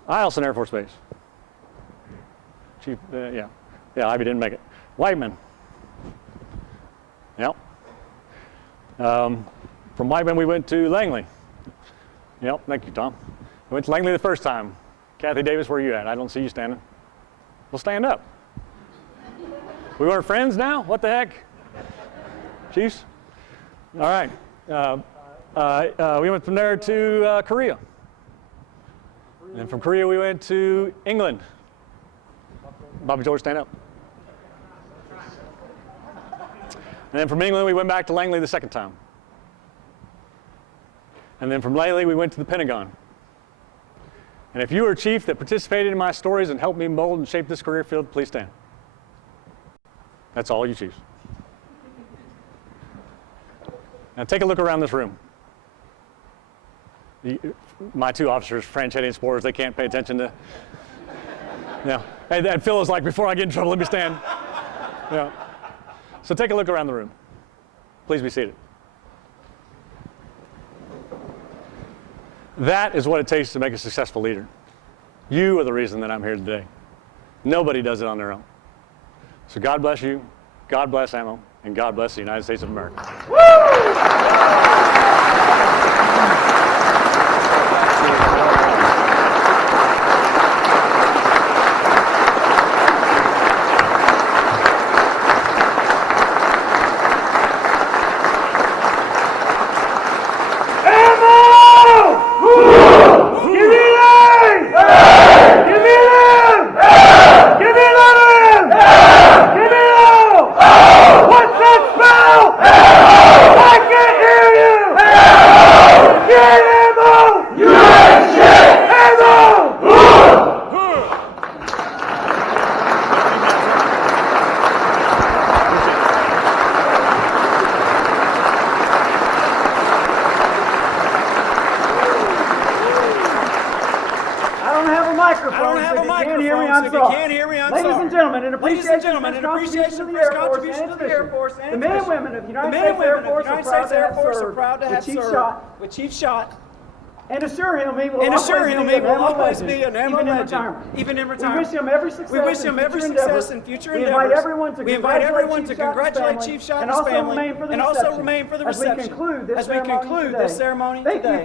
Eielson Air Force Base. Chief, yeah, Ivy didn't make it. Whiteman. Yep. From Whiteman, we went to Langley. Yep, thank you, Tom. We went to Langley the first time. Kathy Davis, where are you at? I don't see you standing. Well, stand up. We weren't friends now? What the heck? Chiefs? All right. We went from there to Korea. And from Korea, we went to England. Bobby George, stand up. And then from England, we went back to Langley the second time. And then from Langley, we went to the Pentagon. And if you were a chief that participated in my stories and helped me mold and shape this career field, please stand. That's all you chiefs. Now take a look around this room. My two officers, Franchetti and Spores, they can't pay attention to. Yeah. And Phil is like, before I get in trouble, let me stand. Yeah. So take a look around the room. Please be seated. That is what it takes to make a successful leader. You are the reason that I'm here today. Nobody does it on their own. So God bless you, God bless ammo, and God bless the United States of America. Ladies and gentlemen, in appreciation for his contribution to the Air Force and the men and women of the United States Air Force are proud to have served with Chief Shot. And assure him he will always be an ammo legend, even in retirement. We wish him every success in future endeavors. We invite everyone to congratulate Chief Shot and his family, and also remain for the reception as we conclude this ceremony today. Thank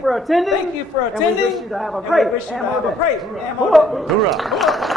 you for attending. And we wish you to have a great ammo day. Hoorah!